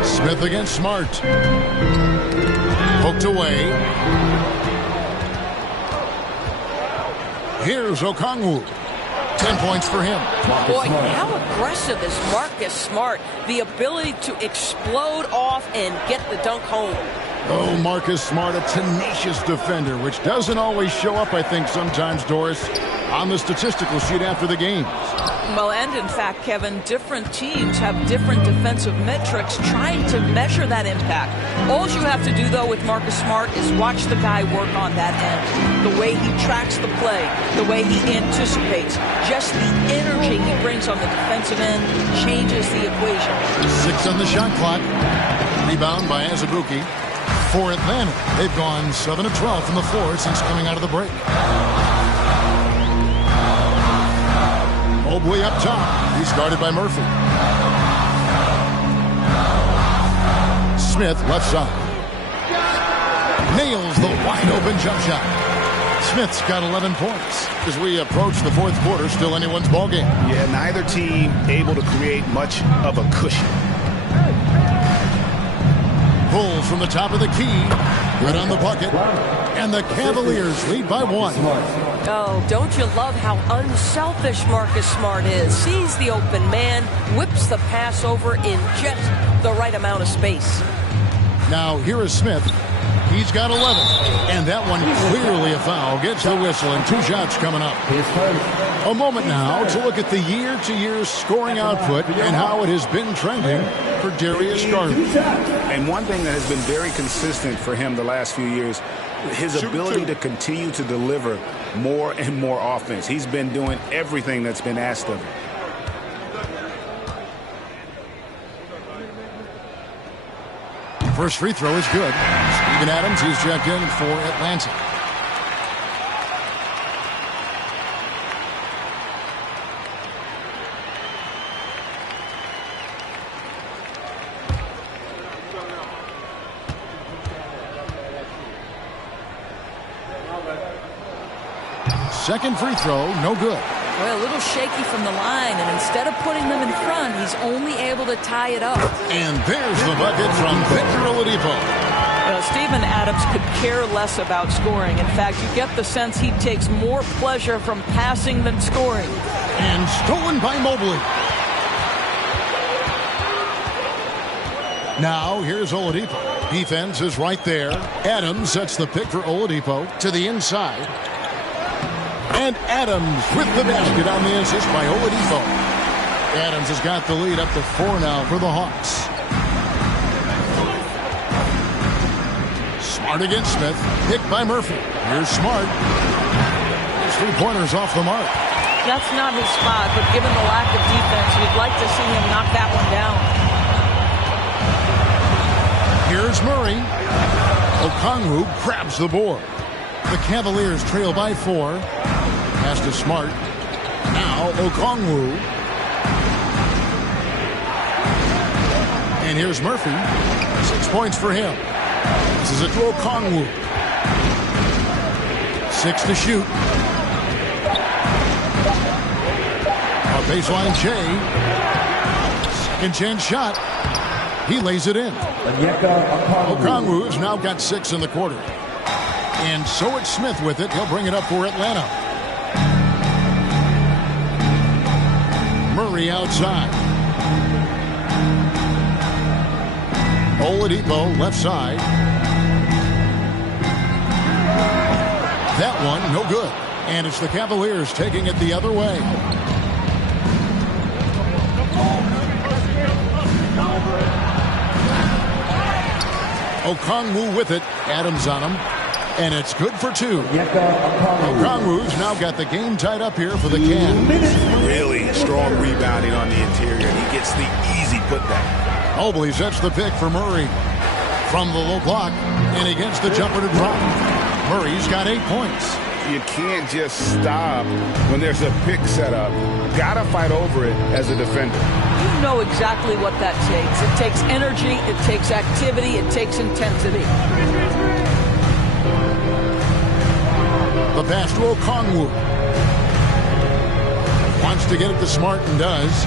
Smith against Smart. Poked away. Here's Okongwu. 10 points for him. Boy, how aggressive is Marcus Smart? The ability to explode off and get the dunk home. Oh, Marcus Smart, a tenacious defender, which doesn't always show up, I think, sometimes, Doris, on the statistical sheet after the games. Well, and in fact, Kevin, different teams have different defensive metrics trying to measure that impact. All you have to do, though, with Marcus Smart is watch the guy work on that end. The way he tracks the play, the way he anticipates, just the energy he brings on the defensive end changes the equation. 6 on the shot clock. Rebound by Azubuike. For Atlanta, they've gone 7 of 12 from the floor since coming out of the break. Mobley up top. He's guarded by Murphy. Smith left side. Nails the wide open jump shot. Smith's got 11 points. As we approach the fourth quarter, still anyone's ballgame. Yeah, neither team able to create much of a cushion. Pulls from the top of the key. Good on the bucket. And the Cavaliers lead by 1. Oh, don't you love how unselfish Marcus Smart is? Sees the open man, whips the pass over in just the right amount of space. Now, here is Smith. He's got 11. And that one clearly a foul. Gets the whistle and 2 shots coming up. A moment now to look at the year-to-year scoring output and how it has been trending for Darius Garland. And one thing that has been very consistent for him the last few years, his ability to continue to deliver more and more offense. He's been doing everything that's been asked of him. First free throw is good. Steven Adams, he's checked in for Atlanta. Second free throw, no good. Well, a little shaky from the line, and instead of putting them in front, he's only able to tie it up. And there's the bucket from Victor Oladipo. Well, Steven Adams could care less about scoring. In fact, you get the sense he takes more pleasure from passing than scoring. And stolen by Mobley. Now, here's Oladipo. Defense is right there. Adams sets the pick for Oladipo to the inside. And Adams with the basket on the assist by Oladipo. Adams has got the lead up to 4 now for the Hawks. Smart against Smith. Picked by Murphy. Here's Smart. His 3-pointers off the mark. That's not his spot, but given the lack of defense, you'd like to see him knock that one down. Here's Murray. Okongwu grabs the board. The Cavaliers trail by 4. Pass to Smart. Now Okongwu. And here's Murphy. 6 points for him. This is it to Okongwu. 6 to shoot. A baseline Jay. Second chance shot. He lays it in. Okongwu has now got 6 in the quarter. And so it's Smith with it. He'll bring it up for Atlanta. Murray outside. Oladipo left side. That one no good. And it's the Cavaliers taking it the other way. Okongwu with it. Adams on him. And it's good for 2. Okongwu's now got the game tied up here for the Cavs. Really strong rebounding on the interior. He gets the easy putback. Mobley sets the pick for Murray. From the low block, and he gets the jumper to drop. Murray's got 8 points. You can't just stop when there's a pick set up. Got to fight over it as a defender. You know exactly what that takes. It takes energy, it takes activity, it takes intensity. The pass to Okongwu. Wants to get it to Smart and does.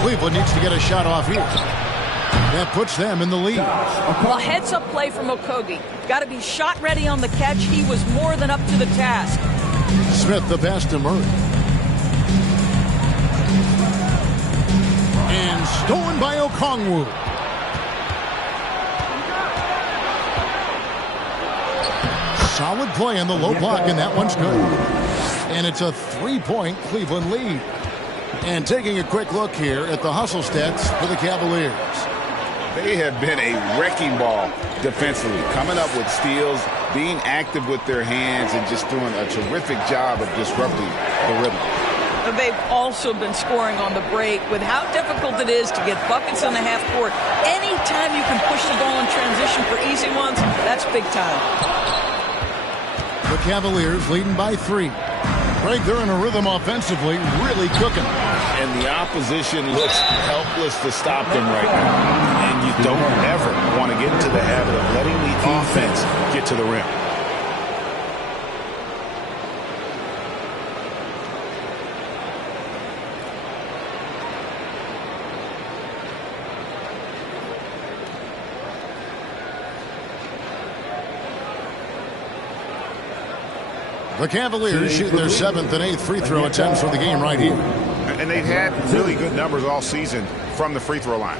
Cleveland needs to get a shot off here. That puts them in the lead. A heads-up play from Okogie. Got to be shot ready on the catch. He was more than up to the task. Smith the pass to Murray. And stolen by Okongwu. Solid play on the low block, and that one's good. And it's a 3-point Cleveland lead. And taking a quick look here at the hustle stats for the Cavaliers. They have been a wrecking ball defensively, coming up with steals, being active with their hands, and just doing a terrific job of disrupting the rhythm. They've also been scoring on the break. With how difficult it is to get buckets in the half court, anytime you can push the ball in transition for easy ones, that's big time. The Cavaliers leading by 3. Greg, they're in a rhythm offensively, really cooking. And the opposition looks helpless to stop them right now. And you don't ever want to get into the habit of letting the offense get to the rim. The Cavaliers shoot their 7th and 8th free throw attempts for the game right here. And they've had really good numbers all season from the free throw line.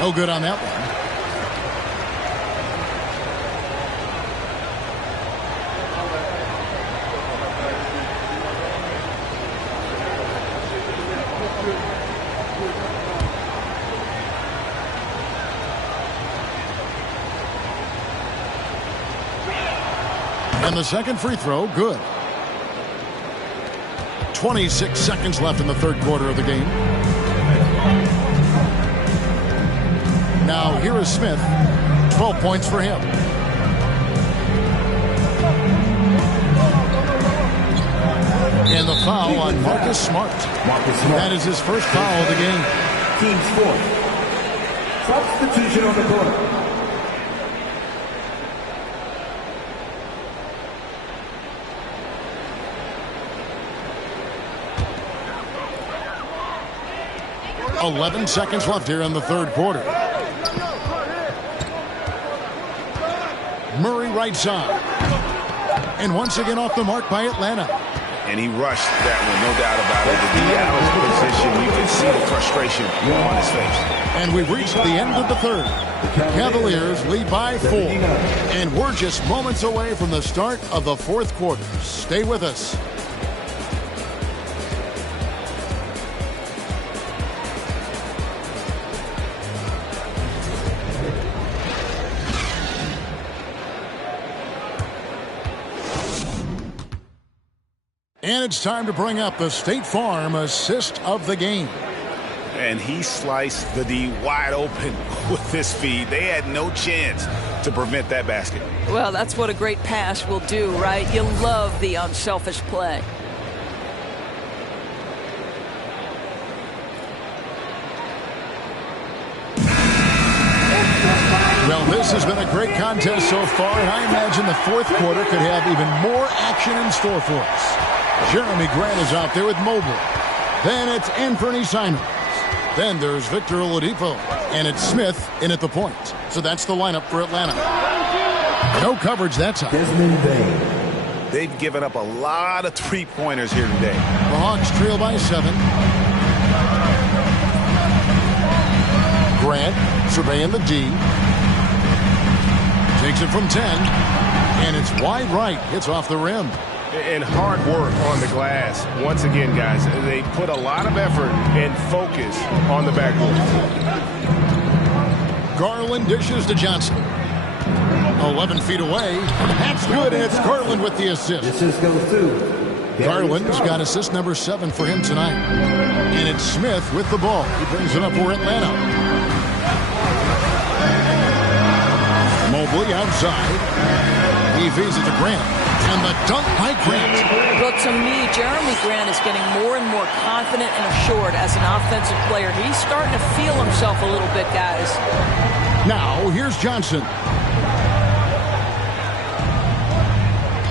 No good on that one. And the second free throw, good. 26 seconds left in the third quarter of the game. Now here is Smith. 12 points for him. And the foul on Marcus Smart. That is his first foul of the game. Team's fourth. Substitution on the court. "11 seconds left here in the third quarter. Murray right side. And once again off the mark by Atlanta. And he rushed that one, no doubt about it. The Diallo's position, you can see the frustration on his face. And we've reached the end of the third. Cavaliers lead by 4. And we're just moments away from the start of the fourth quarter. Stay with us. And it's time to bring up the State Farm assist of the game. And he sliced the D wide open with his feed. They had no chance to prevent that basket. Well, that's what a great pass will do, right? You love the unselfish play. Well, this has been a great contest so far, and I imagine the fourth quarter could have even more action in store for us. Jeremy Grant is out there with Mobley. Then it's Anthony Simons. Then there's Victor Oladipo. And it's Smith in at the point. So that's the lineup for Atlanta. No coverage that time. Desmond Bain. They've given up a lot of three-pointers here today. The Hawks trail by 7. Grant surveying the D. Takes it from 10. And it's wide right. Hits off the rim. And hard work on the glass. Once again, guys, they put a lot of effort and focus on the backboard. Garland dishes to Johnson. 11 feet away. That's good, and it's Garland with the assist. Assist goes to Garland's got assist number 7 for him tonight. And it's Smith with the ball. He brings it up for Atlanta. Mobley outside. He feeds it to Grant. And the dunk by Grant. Well, to me, Jeremy Grant is getting more and more confident and assured as an offensive player. He's starting to feel himself a little bit, guys. Now, here's Johnson.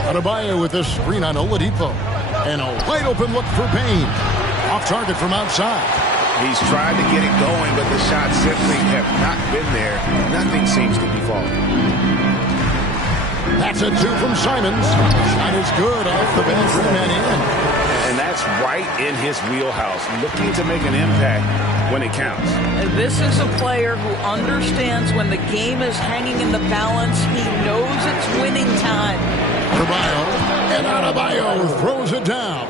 Adebayo with the screen on Oladipo. And a wide open look for Payne. Off target from outside. He's tried to get it going, but the shots simply have not been there. Nothing seems to be falling. That's a 2 from Simons. Shot is good off the bench and in. And that's right in his wheelhouse, looking to make an impact when it counts. This is a player who understands when the game is hanging in the balance. He knows it's winning time. Adebayo throws it down.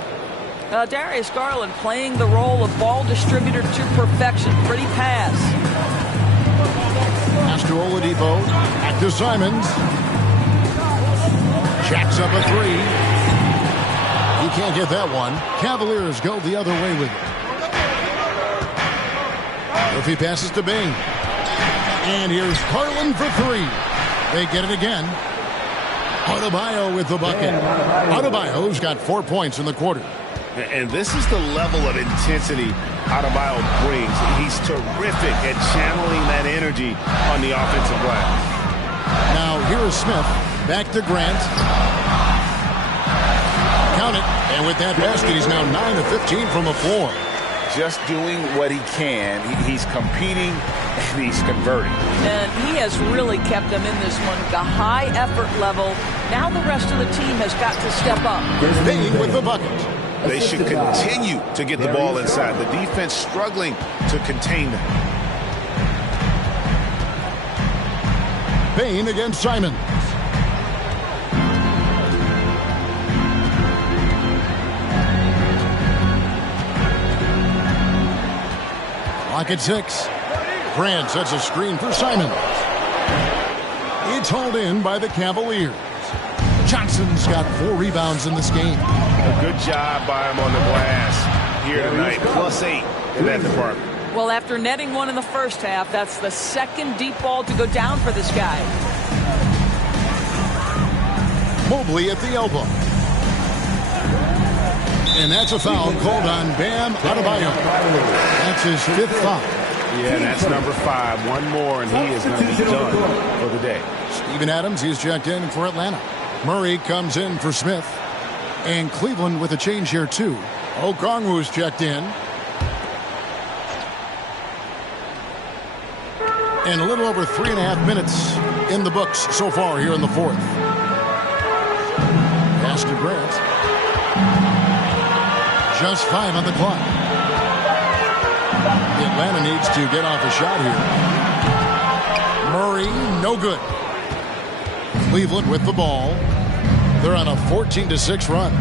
Darius Garland playing the role of ball distributor to perfection. Pretty pass. Pass to Oladipo. Back to Simons. Jacks up a 3. He can't get that one. Cavaliers go the other way with it. Murphy passes to Bing. And here's Garland for 3. They get it again. Adebayo with the bucket. Adebayo's got 4 points in the quarter. And this is the level of intensity Adebayo brings. He's terrific at channeling that energy on the offensive glass. Now here is Smith. Back to Grant. Count it. And with that basket, he's now 9 of 15 from the floor. Just doing what he can. He's competing and he's converting. And he has really kept them in this one. The high effort level. Now the rest of the team has got to step up. Bing with the bucket. They should continue to get the ball inside. The defense struggling to contain them. Payne against Simons. Clock at 6. Grant sets a screen for Simons. It's hauled in by the Cavaliers. Johnson's got 4 rebounds in this game. A good job by him on the glass here tonight. +8 in that department. Well, after netting one in the first half, that's the second deep ball to go down for this guy. Mobley at the elbow. And that's a foul called on Bam Adebayo. That's his 5th foul. Yeah, that's number 5. One more, and he is going to be done for the day. Steven Adams, he's checked in for Atlanta. Murray comes in for Smith. And Cleveland with a change here, too. Okongwu's checked in. And a little over 3.5 minutes in the books so far here in the 4th. Pass to Grant. Just 5 on the clock. Atlanta needs to get off a shot here. Murray, no good. Cleveland with the ball. They're on a 14-6 run.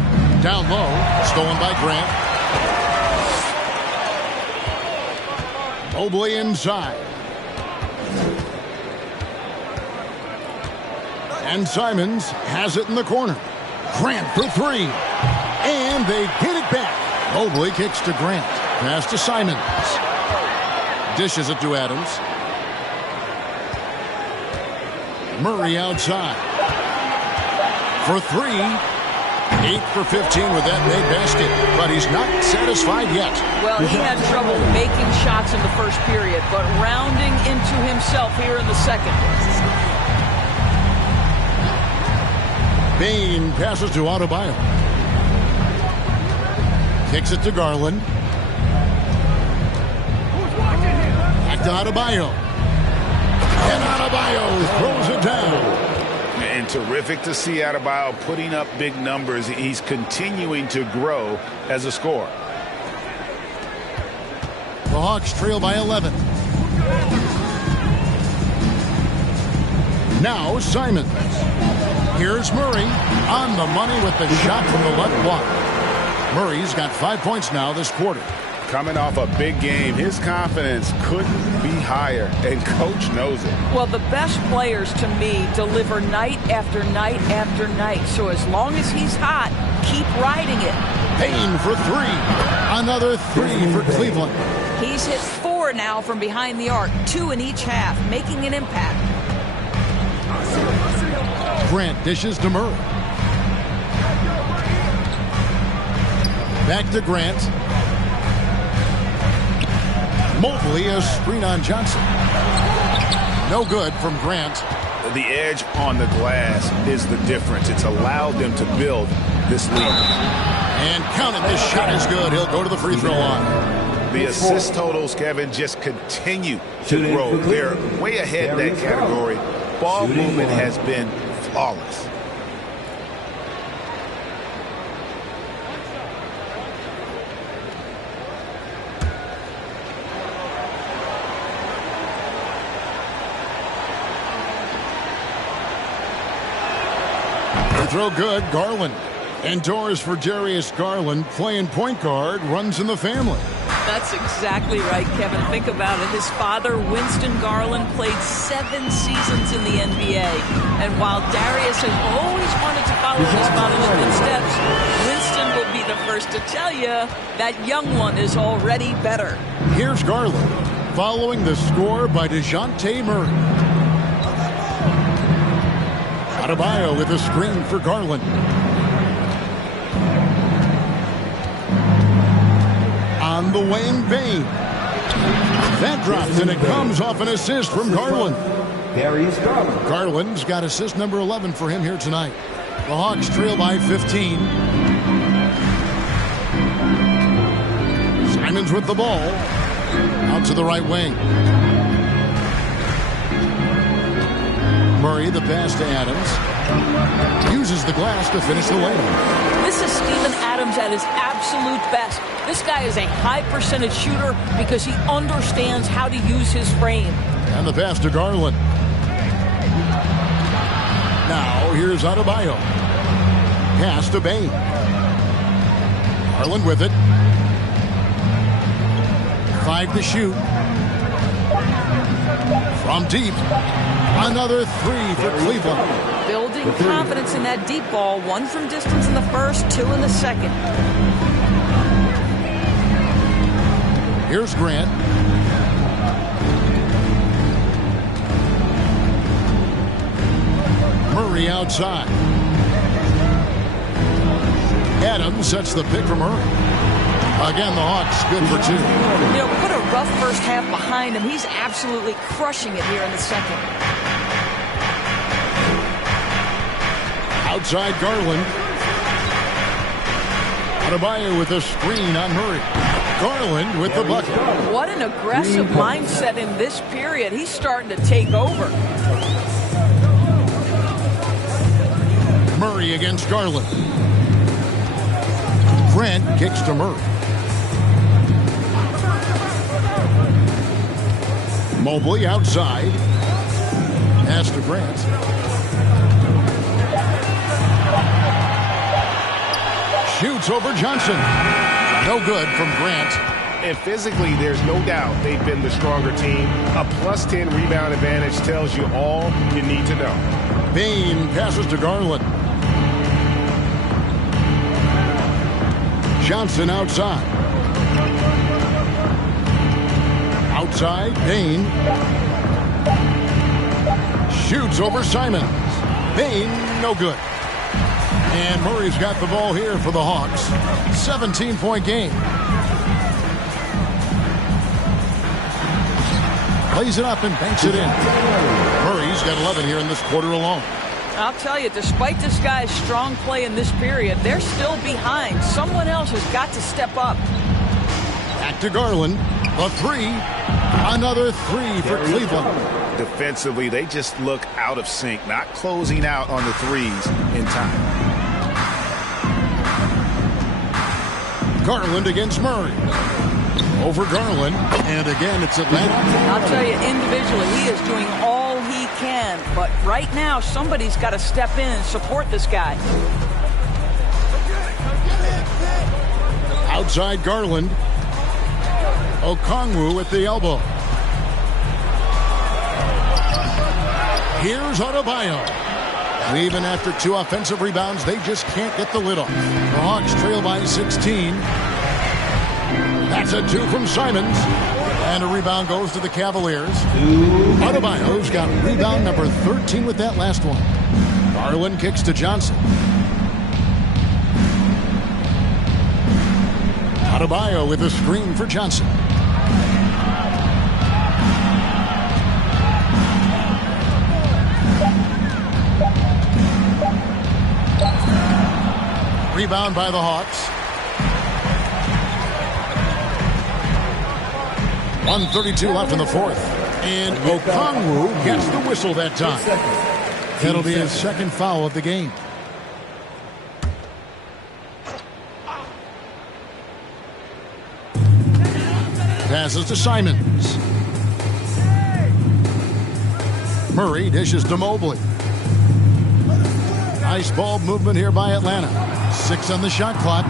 Down low, stolen by Grant. Mobley inside. And Simons has it in the corner. Grant for 3. And they get it back. Mobley kicks to Grant. Pass to Simons. Dishes it to Adams. Murray outside. For 3. 8 for 15 with that made basket. But he's not satisfied yet. Well, he had trouble making shots in the first period, but rounding into himself here in the second. Payne passes to Adebayo. Kicks it to Garland. Back to Adebayo. And Adebayo throws it down. And terrific to see Adebayo putting up big numbers. He's continuing to grow as a scorer. The Hawks trail by 11. Now Simons. Here's Murray on the money with the shot from the left block. Murray's got 5 points now this quarter. Coming off a big game, his confidence couldn't be higher, and Coach knows it. Well, the best players, to me, deliver night after night after night. So as long as he's hot, keep riding it. Payne for 3. Another 3 for Cleveland. He's hit 4 now from behind the arc, 2 in each half, making an impact. Grant dishes to Murray. Back to Grant. Mobley, a screen on Johnson. No good from Grant. The edge on the glass is the difference. It's allowed them to build this lead. And counted, this shot is good. He'll go to the free throw line. The assist totals, Kevin, just continue to grow. They're way ahead in that category. Ball movement has been flawless. Throw good, Garland. Indoors for Darius Garland, playing point guard, runs in the family. That's exactly right, Kevin. Think about it. His father, Winston Garland, played 7 seasons in the NBA. And while Darius has always wanted to follow his father's footsteps, Winston will be the first to tell you that young one is already better. Here's Garland, following the score by DeJounte Murray. Adebayo with a screen for Garland. On the wing, Payne. That drops, and it comes off an assist from Garland. Darius Garland. Garland's got assist number 11 for him here tonight. The Hawks trail by 15. Simons with the ball. Out to the right wing. Murray, the pass to Adams. Uses the glass to finish the layup. This is Steven Adams at his absolute best. This guy is a high percentage shooter because he understands how to use his frame. And the pass to Garland. Now here's Adebayo. Pass to Payne. Garland with it. 5 to shoot. From deep. Another 3 for Cleveland. Building confidence in that deep ball. 1 from distance in the first, 2 in the second. Here's Grant. Murray outside. Adams sets the pick from Murray. Again, the Hawks good for 2. You know, put a rough first half behind him. He's absolutely crushing it here in the second. Outside Garland. Adebayo with a screen on Murray. Garland with the bucket. What an aggressive mindset in this period. He's starting to take over. Murray against Garland. Grant kicks to Murray. Mobley outside. Pass to Grant. Shoots over Johnson. No good from Grant. And physically, there's no doubt they've been the stronger team. A +10 rebound advantage tells you all you need to know. Payne passes to Garland. Johnson outside. Outside, Payne. Shoots over Simons. Payne, no good. And Murray's got the ball here for the Hawks. 17-point game. Plays it up and banks it in. Murray's got 11 here in this quarter alone. I'll tell you, despite this guy's strong play in this period, they're still behind. Someone else has got to step up. Back to Garland. A 3. Another 3 for Cleveland. Defensively, they just look out of sync, not closing out on the threes in time. Garland against Murray. Over Garland. And again, it's Atlanta. I'll tell you, individually, he is doing all he can man. But right now, somebody's got to step in and support this guy. Outside Garland. Okongwu at the elbow. Here's Adebayo. Even after 2 offensive rebounds, they just can't get the lid off. The Hawks trail by 16. That's a 2 from Simons. And a rebound goes to the Cavaliers. Adebayo's got rebound number 13 with that last one. Garland kicks to Johnson. Adebayo with a screen for Johnson. Rebound by the Hawks. 1:32 left in the fourth. And Okongwu gets the whistle that time. That'll be his second foul of the game. Passes to Simons. Murray dishes to Mobley. Nice ball movement here by Atlanta. 6 on the shot clock.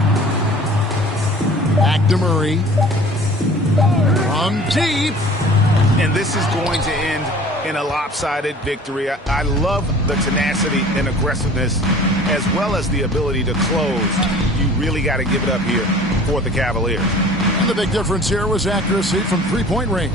Back to Murray. From deep. And this is going to end in a lopsided victory. I love the tenacity and aggressiveness as well as the ability to close. You really got to give it up here for the Cavaliers. And the big difference here was accuracy from three-point range.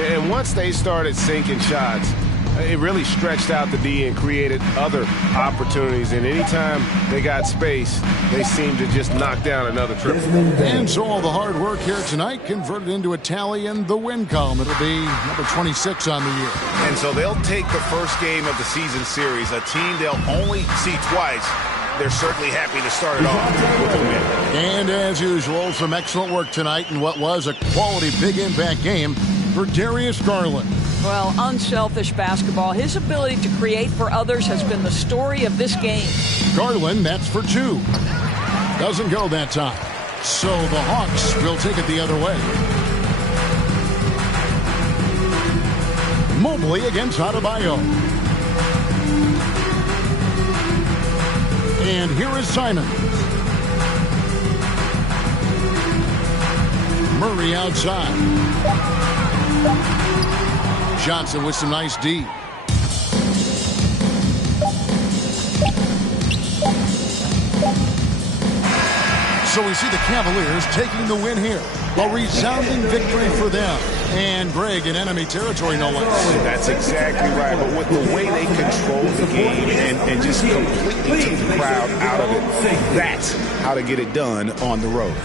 And once they started sinking shots, it really stretched out the D and created other opportunities. And anytime they got space, they seemed to just knock down another triple. And so all the hard work here tonight converted into a tally in the win column. It'll be number 26 on the year. And so they'll take the first game of the season series, a team they'll only see twice. They're certainly happy to start it off with a win. And as usual, some excellent work tonight in what was a quality big impact game for Darius Garland. Well, unselfish basketball. His ability to create for others has been the story of this game. Garland, that's for 2. Doesn't go that time. So the Hawks will take it the other way. Mobley against Adebayo. And here is Simons. Murray outside. Johnson with some nice D. So we see the Cavaliers taking the win here. A resounding victory for them. And Greg in enemy territory, no less. That's exactly right. But with the way they controlled the game and just completely took the crowd out of it, that's how to get it done on the road.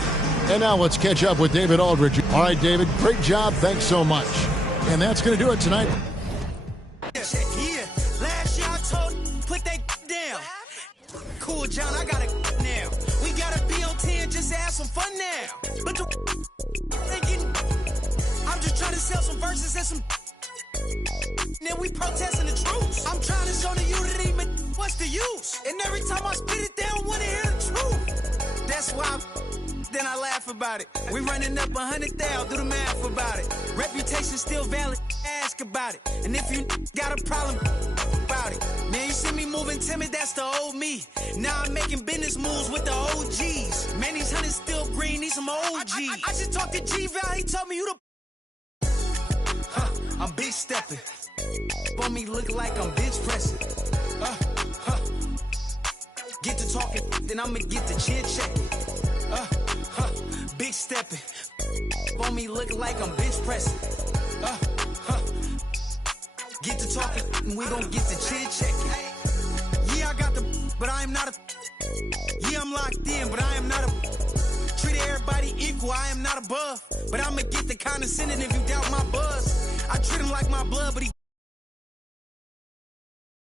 And now let's catch up with David Aldridge. All right, David, great job. Thanks so much. And that's going to do it tonight. Yeah, last year I told put that down. Cool, John, I got it now. We got to be on 10 just to have some fun now. But I'm just trying to sell some verses and some. Then we protesting the truth. I'm trying to show the unity, but what's the use? And every time I spit it, they don't want to hear the truth. That's why then I laugh about it. We running up 100,000, do the math about it. Reputation still valid, ask about it. And if you got a problem about it, man, you see me moving timid, that's the old me. Now I'm making business moves with the OGs. Man, these hundreds still green, need some OGs. I just talked to G-Val, he told me you the. I'm big stepping. On me look like I'm bench pressing. Get to talking, then I'ma get the chin checking. Big stepping. On me look like I'm bench pressing. Get to talking, and we gon' get the chin checking. Yeah, I got the, but I am not a. Yeah, I'm locked in, but I am not a. Treat everybody equal, I am not above. But I'ma get the condescending if you doubt my buzz. I treat him like my blood, but he